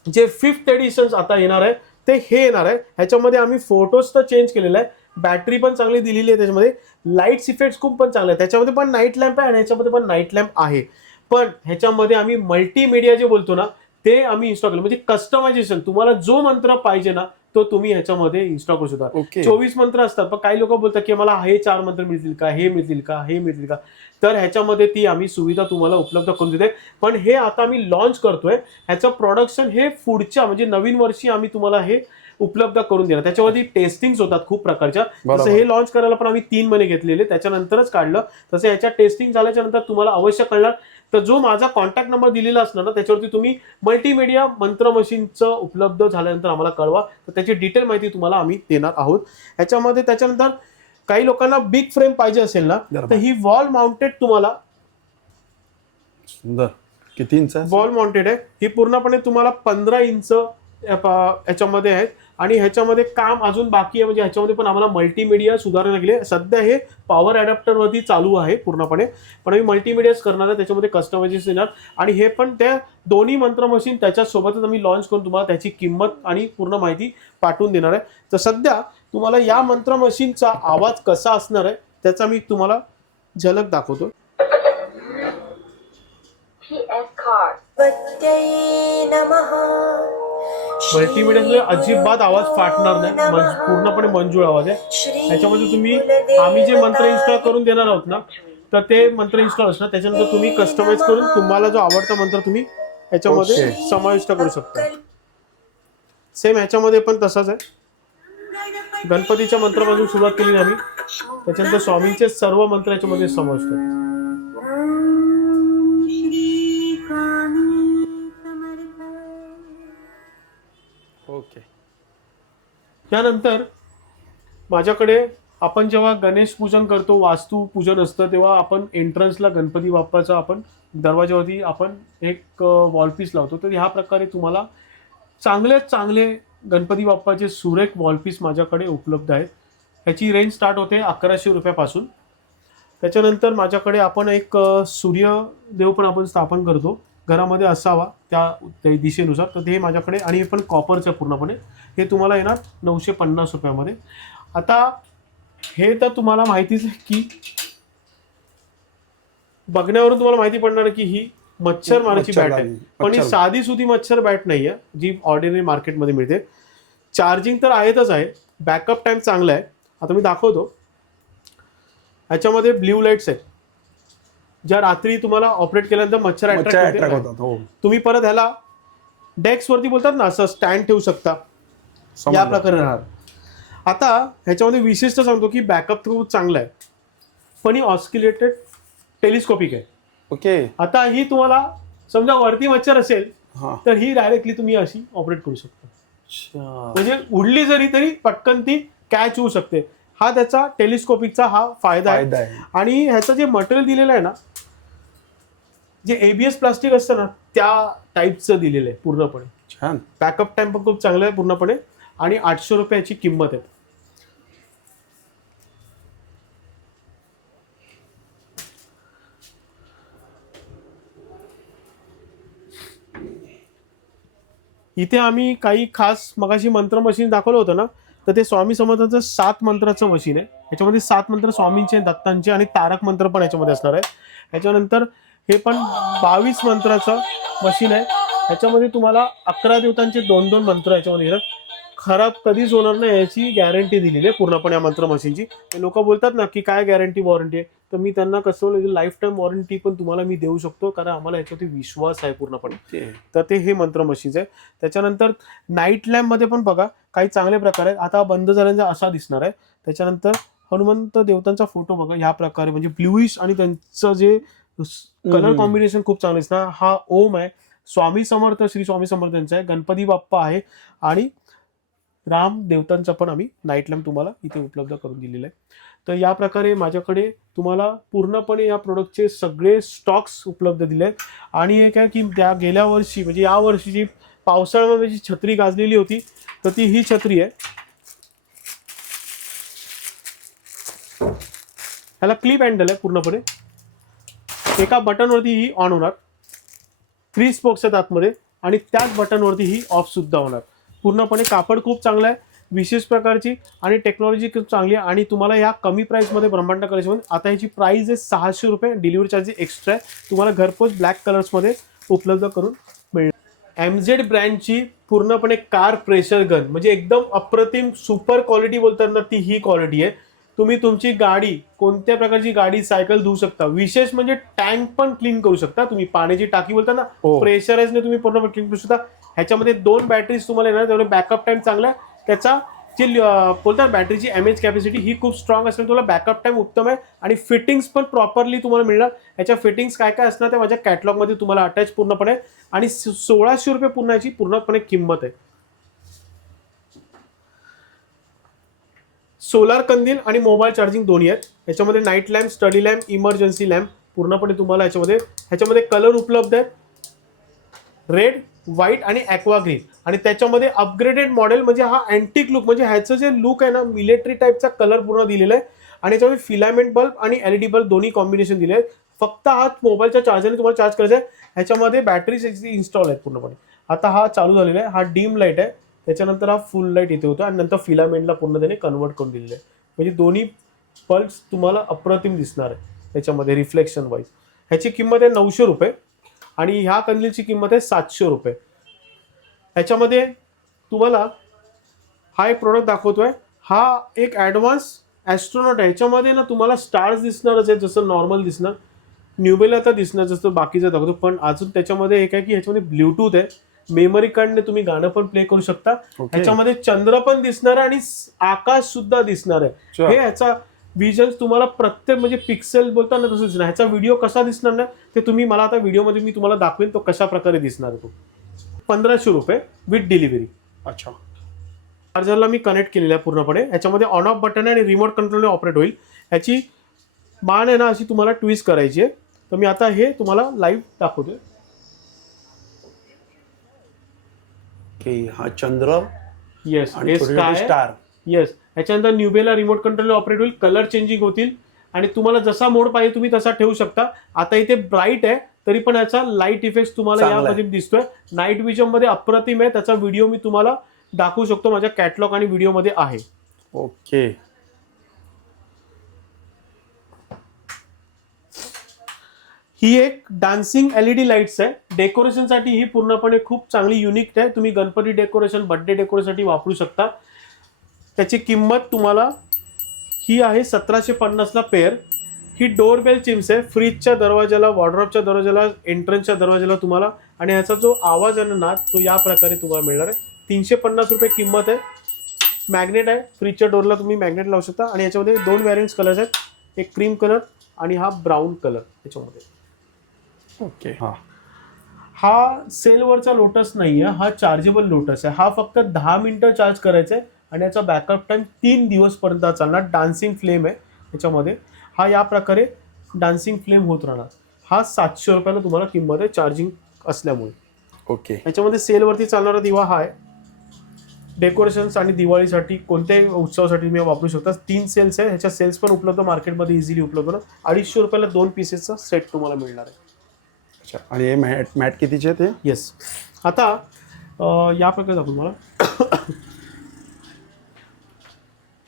जे 5th एडिशन्स आता येणार आहे ते हे येणार आहे. ह्याच्यामध्ये आम्ही फोटोज तर चेंज केलेला आहे, बॅटरी पण चांगली दिलेली आहे, त्याच्यामध्ये लाईट्स इफेक्ट्स खूप पण चांगले आहेत. त्याच्यामध्ये पण नाईट लॅम्प आहे आणि ह्याच्यामध्ये पण नाईट लॅम्प आहे. पण ह्याच्यामध्ये आम्ही मल्टीमीडिया जे बोलतो ना ते आम्ही इन्स्टॉल केलं, म्हणजे कस्टमायझेशन. तुम्हाला जो मंत्र पाहिजे ना तो तुम्ही ह्याच्यामध्ये इन्स्टॉल करू शकता. ओके. 24 मंत्र असतात, पण काही लोक बोलतात की मला हे 4 मंत्र मिळतील का, हे मिळतील का, हे मिळतील का, तर ह्याच्यामध्ये ती आम्ही सुविधा तुम्हाला उपलब्ध करून देते. पण हे आता आम्ही लॉन्च करतोय, ह्याचं प्रोडक्शन हे पुढच्या म्हणजे नवीन वर्षी आम्ही तुम्हाला हे उपलब्ध करून देणार. त्याच्यावरती टेस्टिंग्स होतात खूप प्रकारच्या. जसं हे लॉन्च करायला पण आम्ही 3 महिने घेतलेले, त्याच्यानंतरच काढलं. तसं ह्याच्या टेस्टिंग झाल्याच्या नंतर तुम्हाला अवश्य कळणार. तर जो माझा कॉन्टॅक्ट नंबर दिलेला असणार ना त्याच्यावरती तुम्ही मल्टीमीडिया मंत्र मशीनचं उपलब्ध झाल्यानंतर आम्हाला कळवा, तर त्याची डिटेल माहिती तुम्हाला आम्ही देणार आहोत ह्याच्यामध्ये. त्याच्यानंतर काही लोकांना बिग फ्रेम पाहिजे असेल ना तर ही वॉल माउंटेड तुम्हाला सुंदर. किती इंच वॉल माउंटेड आहे ही, पूर्णपणे तुम्हाला 15 इंच ह्याच्यामध्ये आहेत. आणि ह्याच्यामध्ये काम अजून बाकी आहे, म्हणजे ह्याच्यामध्ये पण आम्हाला मल्टीमीडिया सुधारणा केली आहे. सध्या हे पॉवर अडॅप्टरवरती चालू आहे पूर्णपणे, पण आम्ही मल्टीमीडियाच करणार आहे, त्याच्यामध्ये कस्टमायझेशन येणार. आणि हे पण त्या दोन्ही मंत्र मशीन त्याच्यासोबतच आम्ही लॉन्च करून तुम्हाला त्याची किंमत आणि पूर्ण माहिती पाठवून देणार आहे. तर सध्या तुम्हाला या मंत्र मशीनचा आवाज कसा असणार आहे त्याचा मी तुम्हाला झलक दाखवतो. मल्टीमीडियामध्ये अजिबात आवाज फाटणार नाही, पूर्णपणे मंजूळ आवाज आहे. ह्याच्यामध्ये तुम्ही आम्ही जे मंत्र इन्स्टॉल करून देणार आहोत ना तर ते मंत्र इन्स्टॉल असणार. त्याच्यानंतर तुम्ही कस्टमाइज करून तुम्हाला जो आवडता मंत्र तुम्ही ह्याच्यामध्ये समाविष्ट करू शकता. सेम ह्याच्यामध्ये पण तसाच आहे. गणपतीच्या मंत्रापासून सुरुवात केली आम्ही, त्याच्यानंतर स्वामींचे सर्व मंत्र याच्यामध्ये समाविष्ट आहेत. ओके. त्यानंतर माझ्याकडे आपण जेव्हा गणेश पूजन करतो, वास्तू पूजन असतं, तेव्हा आपण एंट्रन्सला गणपती बाप्पाचा आपण दरवाजावरती आपण एक वॉलपीस लावतो. तर ह्या प्रकारे तुम्हाला चांगले गणपती बाप्पाचे सुरेख वॉलपीस माझ्याकडे उपलब्ध आहेत. ह्याची रेंज स्टार्ट होते 1100 रुपयापासून. त्याच्यानंतर माझ्याकडे आपण एक सूर्यदेव पण आपण स्थापन करतो, घरामध्ये असावा त्या दिशेनुसार. तर ते माझ्याकडे, आणि हे पण कॉपरचं पूर्णपणे, हे तुम्हाला येणार 950 रुपयामध्ये. आता हे तर तुम्हाला माहितीच आहे की बघण्यावरून तुम्हाला माहिती पडणार की ही मच्छर मारायची बॅट आहे, पण ही साधी सुधी मच्छर बॅट नाही आहे जी ऑर्डिनरी मार्केटमध्ये मिळते. चार्जिंग तर आहेतच आहे, बॅकअप टाइम चांगला आहे. आता मी दाखवतो. ह्याच्यामध्ये ब्ल्यू लाईट्स आहेत ज्या रात्री तुम्हाला ऑपरेट केल्यानंतर मच्छर अट्रॅक्ट होतात. तुम्ही परत ह्याला डेस्क वरती बोलतात ना असं स्टँड ठेवू शकता, या प्रकारे राहणार. आता ह्याच्यामध्ये विशेषतः सांगतो की बॅकअप खूप चांगला आहे, पण ही ऑस्किलेटेड टेलिस्कोपिक आहे. ओके. आता ही तुम्हाला समजा वरती मच्छर असेल तर ही डायरेक्टली तुम्ही अशी ऑपरेट करू शकता, म्हणजे उडली जरी तरी पटकन ती कॅच होऊ शकते. हा त्याचा टेलिस्कोपिकचा हा फायदा आहे. आणि ह्याचं जे मटेरियल दिलेलं आहे ना, जे ABS प्लास्टिक असतं ना त्या टाईपचं दिलेलं आहे पूर्णपणे. छान. बॅकअप टाइम पण खूप चांगला आहे पूर्णपणे, आणि 800 रुपयाची किंमत आहे. इथे आम्ही काही खास मगाशी मंत्र मशीन दाखवलं होतं ना, तर ते स्वामी समर्थांचं 7 मंत्राचं मशीन आहे. ह्याच्यामध्ये 7 मंत्र स्वामींचे, दत्तांचे आणि तारक मंत्र पण ह्याच्यामध्ये असणार आहे. ह्याच्यानंतर हे पण 22 मंत्राचं मशीन आहे. ह्याच्यामध्ये तुम्हाला 11 देवतांचे 2-2 मंत्र ह्याच्यामध्ये येतात. खराब कधीच होणार नाही याची गॅरंटी दिलेली आहे पूर्णपणे या मंत्र मशीनची. लोक बोलतात ना की काय गॅरंटी वॉरंटी आहे, तर मी त्यांना कसं लाईफ टाईम वॉरंटी पण तुम्हाला मी देऊ शकतो, कारण आम्हाला याच्यावरती विश्वास आहे पूर्णपणे. तर ते हे मंत्र मशीन्स आहे. त्याच्यानंतर नाईट लॅम्पमध्ये पण बघा काही चांगले प्रकार आहेत. आता बंद झाल्यानंतर असा दिसणार आहे. त्याच्यानंतर हनुमंत देवतांचा फोटो बघा ह्या प्रकारे, म्हणजे ब्ल्यूइश, आणि त्यांचं जे कलर कॉम्बिनेशन खूप चांगलं दिसणार. हा ओम आहे, स्वामी समर्थ, श्री स्वामी समर्थांचा आहे, गणपती बाप्पा आहे, आणि राम देवतांचा पण आम्ही नाईट लॅम्प तुम्हाला इथे उपलब्ध करून दिलेला आहे. तर या प्रकारे माझ्याकडे तुम्हाला पूर्णपणे या प्रोडक्टचे सगळे स्टॉक्स उपलब्ध दिले आहेत. आणि एक आहे की त्या गेल्या वर्षी म्हणजे या वर्षी जी पावसाळ्यामध्ये जी छत्री गाजलेली होती, तर ती ही छत्री आहे. ह्याला क्लिप हँडल आहे पूर्णपणे. एका बटनवरती ही ऑन होणार, 3 स्पोक्स आहेत आतमध्ये आणि त्याच बटनवरती ही ऑफ सुद्धा होणार. पूर्णपणे कापड खूप चांगलं आहे, विशेष प्रकारची आणि टेक्नॉलॉजी खूप चांगली आहे. आणि तुम्हाला या कमी प्राईसमध्ये ब्रह्मांड कलेक्शनमध्ये आता ह्याची प्राईस आहे 600 रुपये. डिलिव्हरी चार्जेस एक्स्ट्रा आहे. तुम्हाला घरपोच ब्लॅक कलर्समध्ये उपलब्ध करून मिळेल. MZ ब्रँडची पूर्णपणे कार प्रेशर गन, म्हणजे एकदम अप्रतिम सुपर क्वालिटी बोलतात ना, ती ही क्वालिटी आहे. तुम्ही तुमची गाडी, कोणत्या प्रकारची गाडी, सायकल धुवू शकता. विशेष म्हणजे टँक पण क्लीन करू शकता तुम्ही. पाण्याची टाकी बोलता ना, प्रेशराईजने तुम्ही पूर्णपणे क्लीन करू शकता. ह्याच्यामध्ये 2 बॅटरीज तुम्हाला येणार, त्यामुळे बॅकअप टाइम चांगला आहे. त्याचा जे बोलतात बॅटरीची MAH कॅपॅसिटी ही खूप स्ट्रॉंग असल्याने तुम्हाला बॅकअप टाइम उत्तम आहे. आणि फिटिंग्स पण प्रॉपरली तुम्हाला मिळणार. याच्या फिटिंग्स काय काय असणार ते माझ्या कॅटलॉगमध्ये तुम्हाला अटॅच पूर्णपणे. आणि 1600 रुपये पूर्ण याची पूर्णपणे किंमत आहे. सोलार कंदील आणि मोबाईल चार्जिंग दोन्ही आहेत. याच्यामध्ये night lamp, study lamp, emergency lamp पूर्णपणे तुम्हाला ह्याच्यामध्ये कलर उपलब्ध आहेत, रेड, व्हाईट आणि ॲक्वा ग्रीन. आणि त्याच्यामध्ये अपग्रेडेड मॉडेल म्हणजे हा अँटिक लुक, म्हणजे ह्याचं जे लुक आहे ना, मिलिटरी टाईपचा कलर पूर्ण दिलेला आहे. आणि याच्यामध्ये फिलामेंट बल्ब आणि LED बल्ब दोन्ही कॉम्बिनेशन दिले आहेत. फक्त हा मोबाईलच्या चार्जरने तुम्हाला चार्ज करायचा आहे. ह्याच्यामध्ये बॅटरीज इन्स्टॉल आहेत पूर्णपणे. आता हा चालू झालेला आहे. हा डीम लाईट आहे, त्याच्यानंतर हा फुल लाईट इथे होतो आणि नंतर फिलामेंटला पूर्ण त्याने कन्वर्ट करून दिलेलं आहे. म्हणजे दोन्ही पल्स तुम्हाला अप्रतिम दिसणार आहे त्याच्यामध्ये रिफ्लेक्शन वाईज. ह्याची किंमत आहे 900 रुपये आणि ह्या कंदीलची किंमत आहे 700 रुपये. ह्याच्यामध्ये तुम्हाला हा एक प्रोडक्ट दाखवतोय. हा एक ॲडव्हान्स ॲस्ट्रॉनॉट आहे. ह्याच्यामध्ये ना तुम्हाला स्टार्स दिसणारच आहे, जसं नॉर्मल दिसणार. न्यूबेला तर दिसणार जसं बाकीचं दाखवतो, पण अजून त्याच्यामध्ये एक आहे की ह्याच्यामध्ये ब्ल्यूटूथ आहे. मेमरी कार्डने तुम्ही गाणं पण प्ले करू शकता. ह्याच्यामध्ये चंद्र पण दिसणार आहे आणि आकाश सुद्धा दिसणार आहे. हे ह्याचा विजन तुम्हाला प्रत्येक म्हणजे पिक्सेल बोलताना तसं दिसणार. ह्याचा व्हिडिओ कसा दिसणार ना ते तुम्ही मला आता व्हिडिओमध्ये मी तुम्हाला दाखवेन तो कशा प्रकारे दिसणार आहे. तो 1500 रुपये विथ डिलिव्हरी. अच्छा. चार्जरला मी कनेक्ट केलेलं आहे पूर्णपणे. ह्याच्यामध्ये ऑन ऑफ बटन आहे आणि रिमोट कंट्रोलने ऑपरेट होईल. ह्याची मान आहे ना अशी तुम्हाला ट्विस्ट करायची आहे. तर मी आता हे तुम्हाला लाईव्ह दाखवतोय. हा चंद्र, येस, स्टार. येस. ह्याच्यानंतर न्यूबेला रिमोट कंट्रोल ऑपरेट होईल. कलर चेंजिंग होतील आणि तुम्हाला जसा मोड पाहिजे तुम्ही तसा ठेवू शकता. आता इथे ब्राईट आहे तरी पण याचा लाईट इफेक्ट तुम्हाला यामध्ये दिसतोय. नाईट विजन मध्ये अप्रतिम आहे. त्याचा व्हिडिओ मी तुम्हाला दाखवू शकतो, माझ्या कॅटलॉग आणि व्हिडिओमध्ये आहे. ओके. ही एक डान्सिंग LED लाईट्स आहे. डेकोरेशनसाठी ही पूर्णपणे खूप चांगली युनिक आहे. तुम्ही गणपती डेकोरेशन, बर्थडे डेकोरेशनसाठी वापरू शकता. त्याची किंमत तुम्हाला ही आहे 1750ला पेअर. ही डोरबेल चिम्स आहे. फ्रीजच्या दरवाजाला, वॉर्डरोबच्या दरवाजाला, एंट्रन्सच्या दरवाजाला तुम्हाला. आणि ह्याचा जो आवाज आहे ना तो या प्रकारे तुम्हाला मिळणार आहे. 350 रुपये किंमत आहे. मॅग्नेट आहे, फ्रीजच्या डोरला तुम्ही मॅग्नेट लावू शकता. आणि याच्यामध्ये 2 व्हॅरियंट्स कलर्स आहेत, एक क्रीम कलर आणि हा ब्राऊन कलर याच्यामध्ये. ओके. हा सेलवरचा लोटस नाही आहे, हा चार्जेबल लोटस आहे. हा फक्त 10 मिनिटं चार्ज करायचा आहे आणि याचा बॅकअप टाइम 3 दिवसपर्यंत चालणार. डान्सिंग फ्लेम आहे याच्यामध्ये. हा या प्रकारे डान्सिंग फ्लेम होत राहणार. हा 700 रुपयाला तुम्हाला किंमत आहे चार्जिंग असल्यामुळे. ओके. याच्यामध्ये सेलवरती चालणारा दिवा हा आहे. डेकोरेशन्स आणि दिवाळीसाठी कोणत्याही उत्सवासाठी तुम्ही वापरू शकता. 3 सेल्स आहे. ह्याच्या सेल्स पण उपलब्ध मार्केटमध्ये इझिली उपलब्ध होणार. 250 रुपयाला 2 पीसेसचा सेट तुम्हाला मिळणार आहे. अच्छा. आणि हे मॅट कितीचे ते? येस. आता या प्रकारे दाखवून मला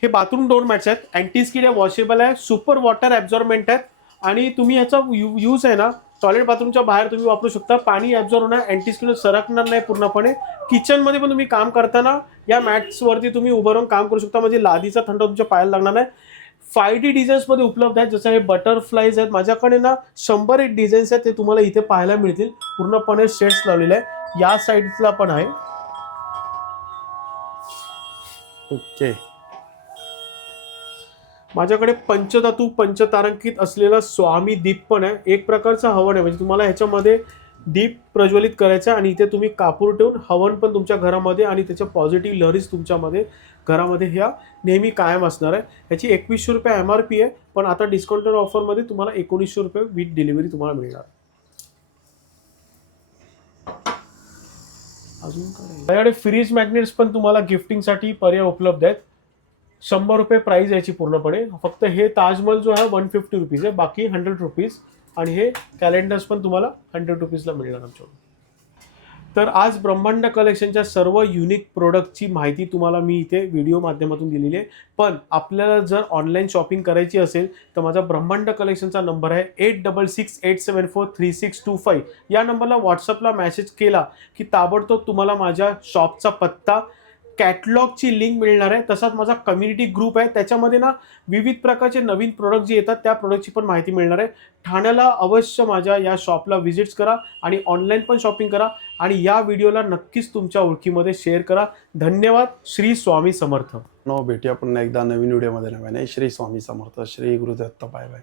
हे बाथरूम डोर मॅट्स आहेत. अँटी स्किड आहे, वॉशेबल आहे, सुपर वॉटर ॲब्झॉर्बमेंट आहेत. आणि तुम्ही याचा यूज आहे ना टॉयलेट बाथरूमच्या बाहेर तुम्ही वापरू शकता. पाणी ॲब्झॉर्ब होणार, अँटी स्किड सरकणार नाही पूर्णपणे. किचनमध्ये पण तुम्ही काम करताना या मॅट्सवरती तुम्ही उभं राहून काम करू शकता, म्हणजे लादीचा थंड तुमच्या पायाला लागणार नाही. 5D डिझाईन्समध्ये उपलब्ध आहेत. जसं हे बटरफ्लाईज आहेत. माझ्याकडे ना 101 डिझाईन्स आहेत, ते तुम्हाला इथे पाहायला मिळतील. पूर्णपणे शेड्स लावलेले आहे. या साईडला पण आहे. ओके. माझ्याकडे पंचधातू पंचतारांकित असलेला स्वामी दीप पण आहे. एक प्रकारचा हवन आहे, म्हणजे तुम्हाला ह्याच्यामध्ये दीप प्रज्वलित करायचा आणि इथे तुम्ही कापूर ठेवून हवन पण तुमच्या घरामध्ये आणि त्याच्या पॉझिटिव्ह लहरीज तुमच्यामध्ये घरामध्ये ह्या नेहमी कायम असणार आहे. ह्याची 2100 रुपये MRP आहे, पण आता डिस्काउंटेड ऑफरमध्ये तुम्हाला 1900 रुपये विथ डिलिव्हरी तुम्हाला मिळणार. अजून काय माझ्याकडे फ्रीज मॅग्नेट्स पण तुम्हाला गिफ्टिंगसाठी पर्याय उपलब्ध आहेत. ₹100 प्राइस याची पूर्णपणे. फक्त हे ताजमहल जो आहे 150 रुपीज आहे, बाकी 100 रुपीज. आणि हे कॅलेंडर्स पण तुम्हाला 100 रुपीजला मिळणार आमच्याकडून. तर आज ब्रह्मांड कलेक्शनच्या सर्व युनिक प्रोडक्टची माहिती तुम्हाला मी इथे व्हिडिओ माध्यमातून दिलेली आहे. पण आपल्याला जर ऑनलाईन शॉपिंग करायची असेल तर माझा ब्रह्मांड कलेक्शनचा नंबर आहे 8668743625. या नंबरला व्हॉट्सअपला मेसेज केला की ताबडतोब तुम्हाला माझ्या शॉपचा पत्ता, कॅटलॉगची लिंक मिळणार आहे. तसाच माझा कम्युनिटी ग्रुप आहे, त्याच्यामध्ये ना विविध प्रकारचे नवीन प्रोडक्ट जे येतात त्या प्रोडक्टची पण माहिती मिळणार आहे. ठाण्याला अवश्य माझ्या या शॉपला व्हिजिट्स करा आणि ऑनलाईन पण शॉपिंग करा आणि या व्हिडिओला नक्कीच तुमच्या ओळखीमध्ये शेअर करा. धन्यवाद. श्री स्वामी समर्थ. भेटूया पुन्हा एकदा नवीन व्हिडिओमध्ये नव्याने. श्री स्वामी समर्थ. श्री गुरुदत्त. Bye bye.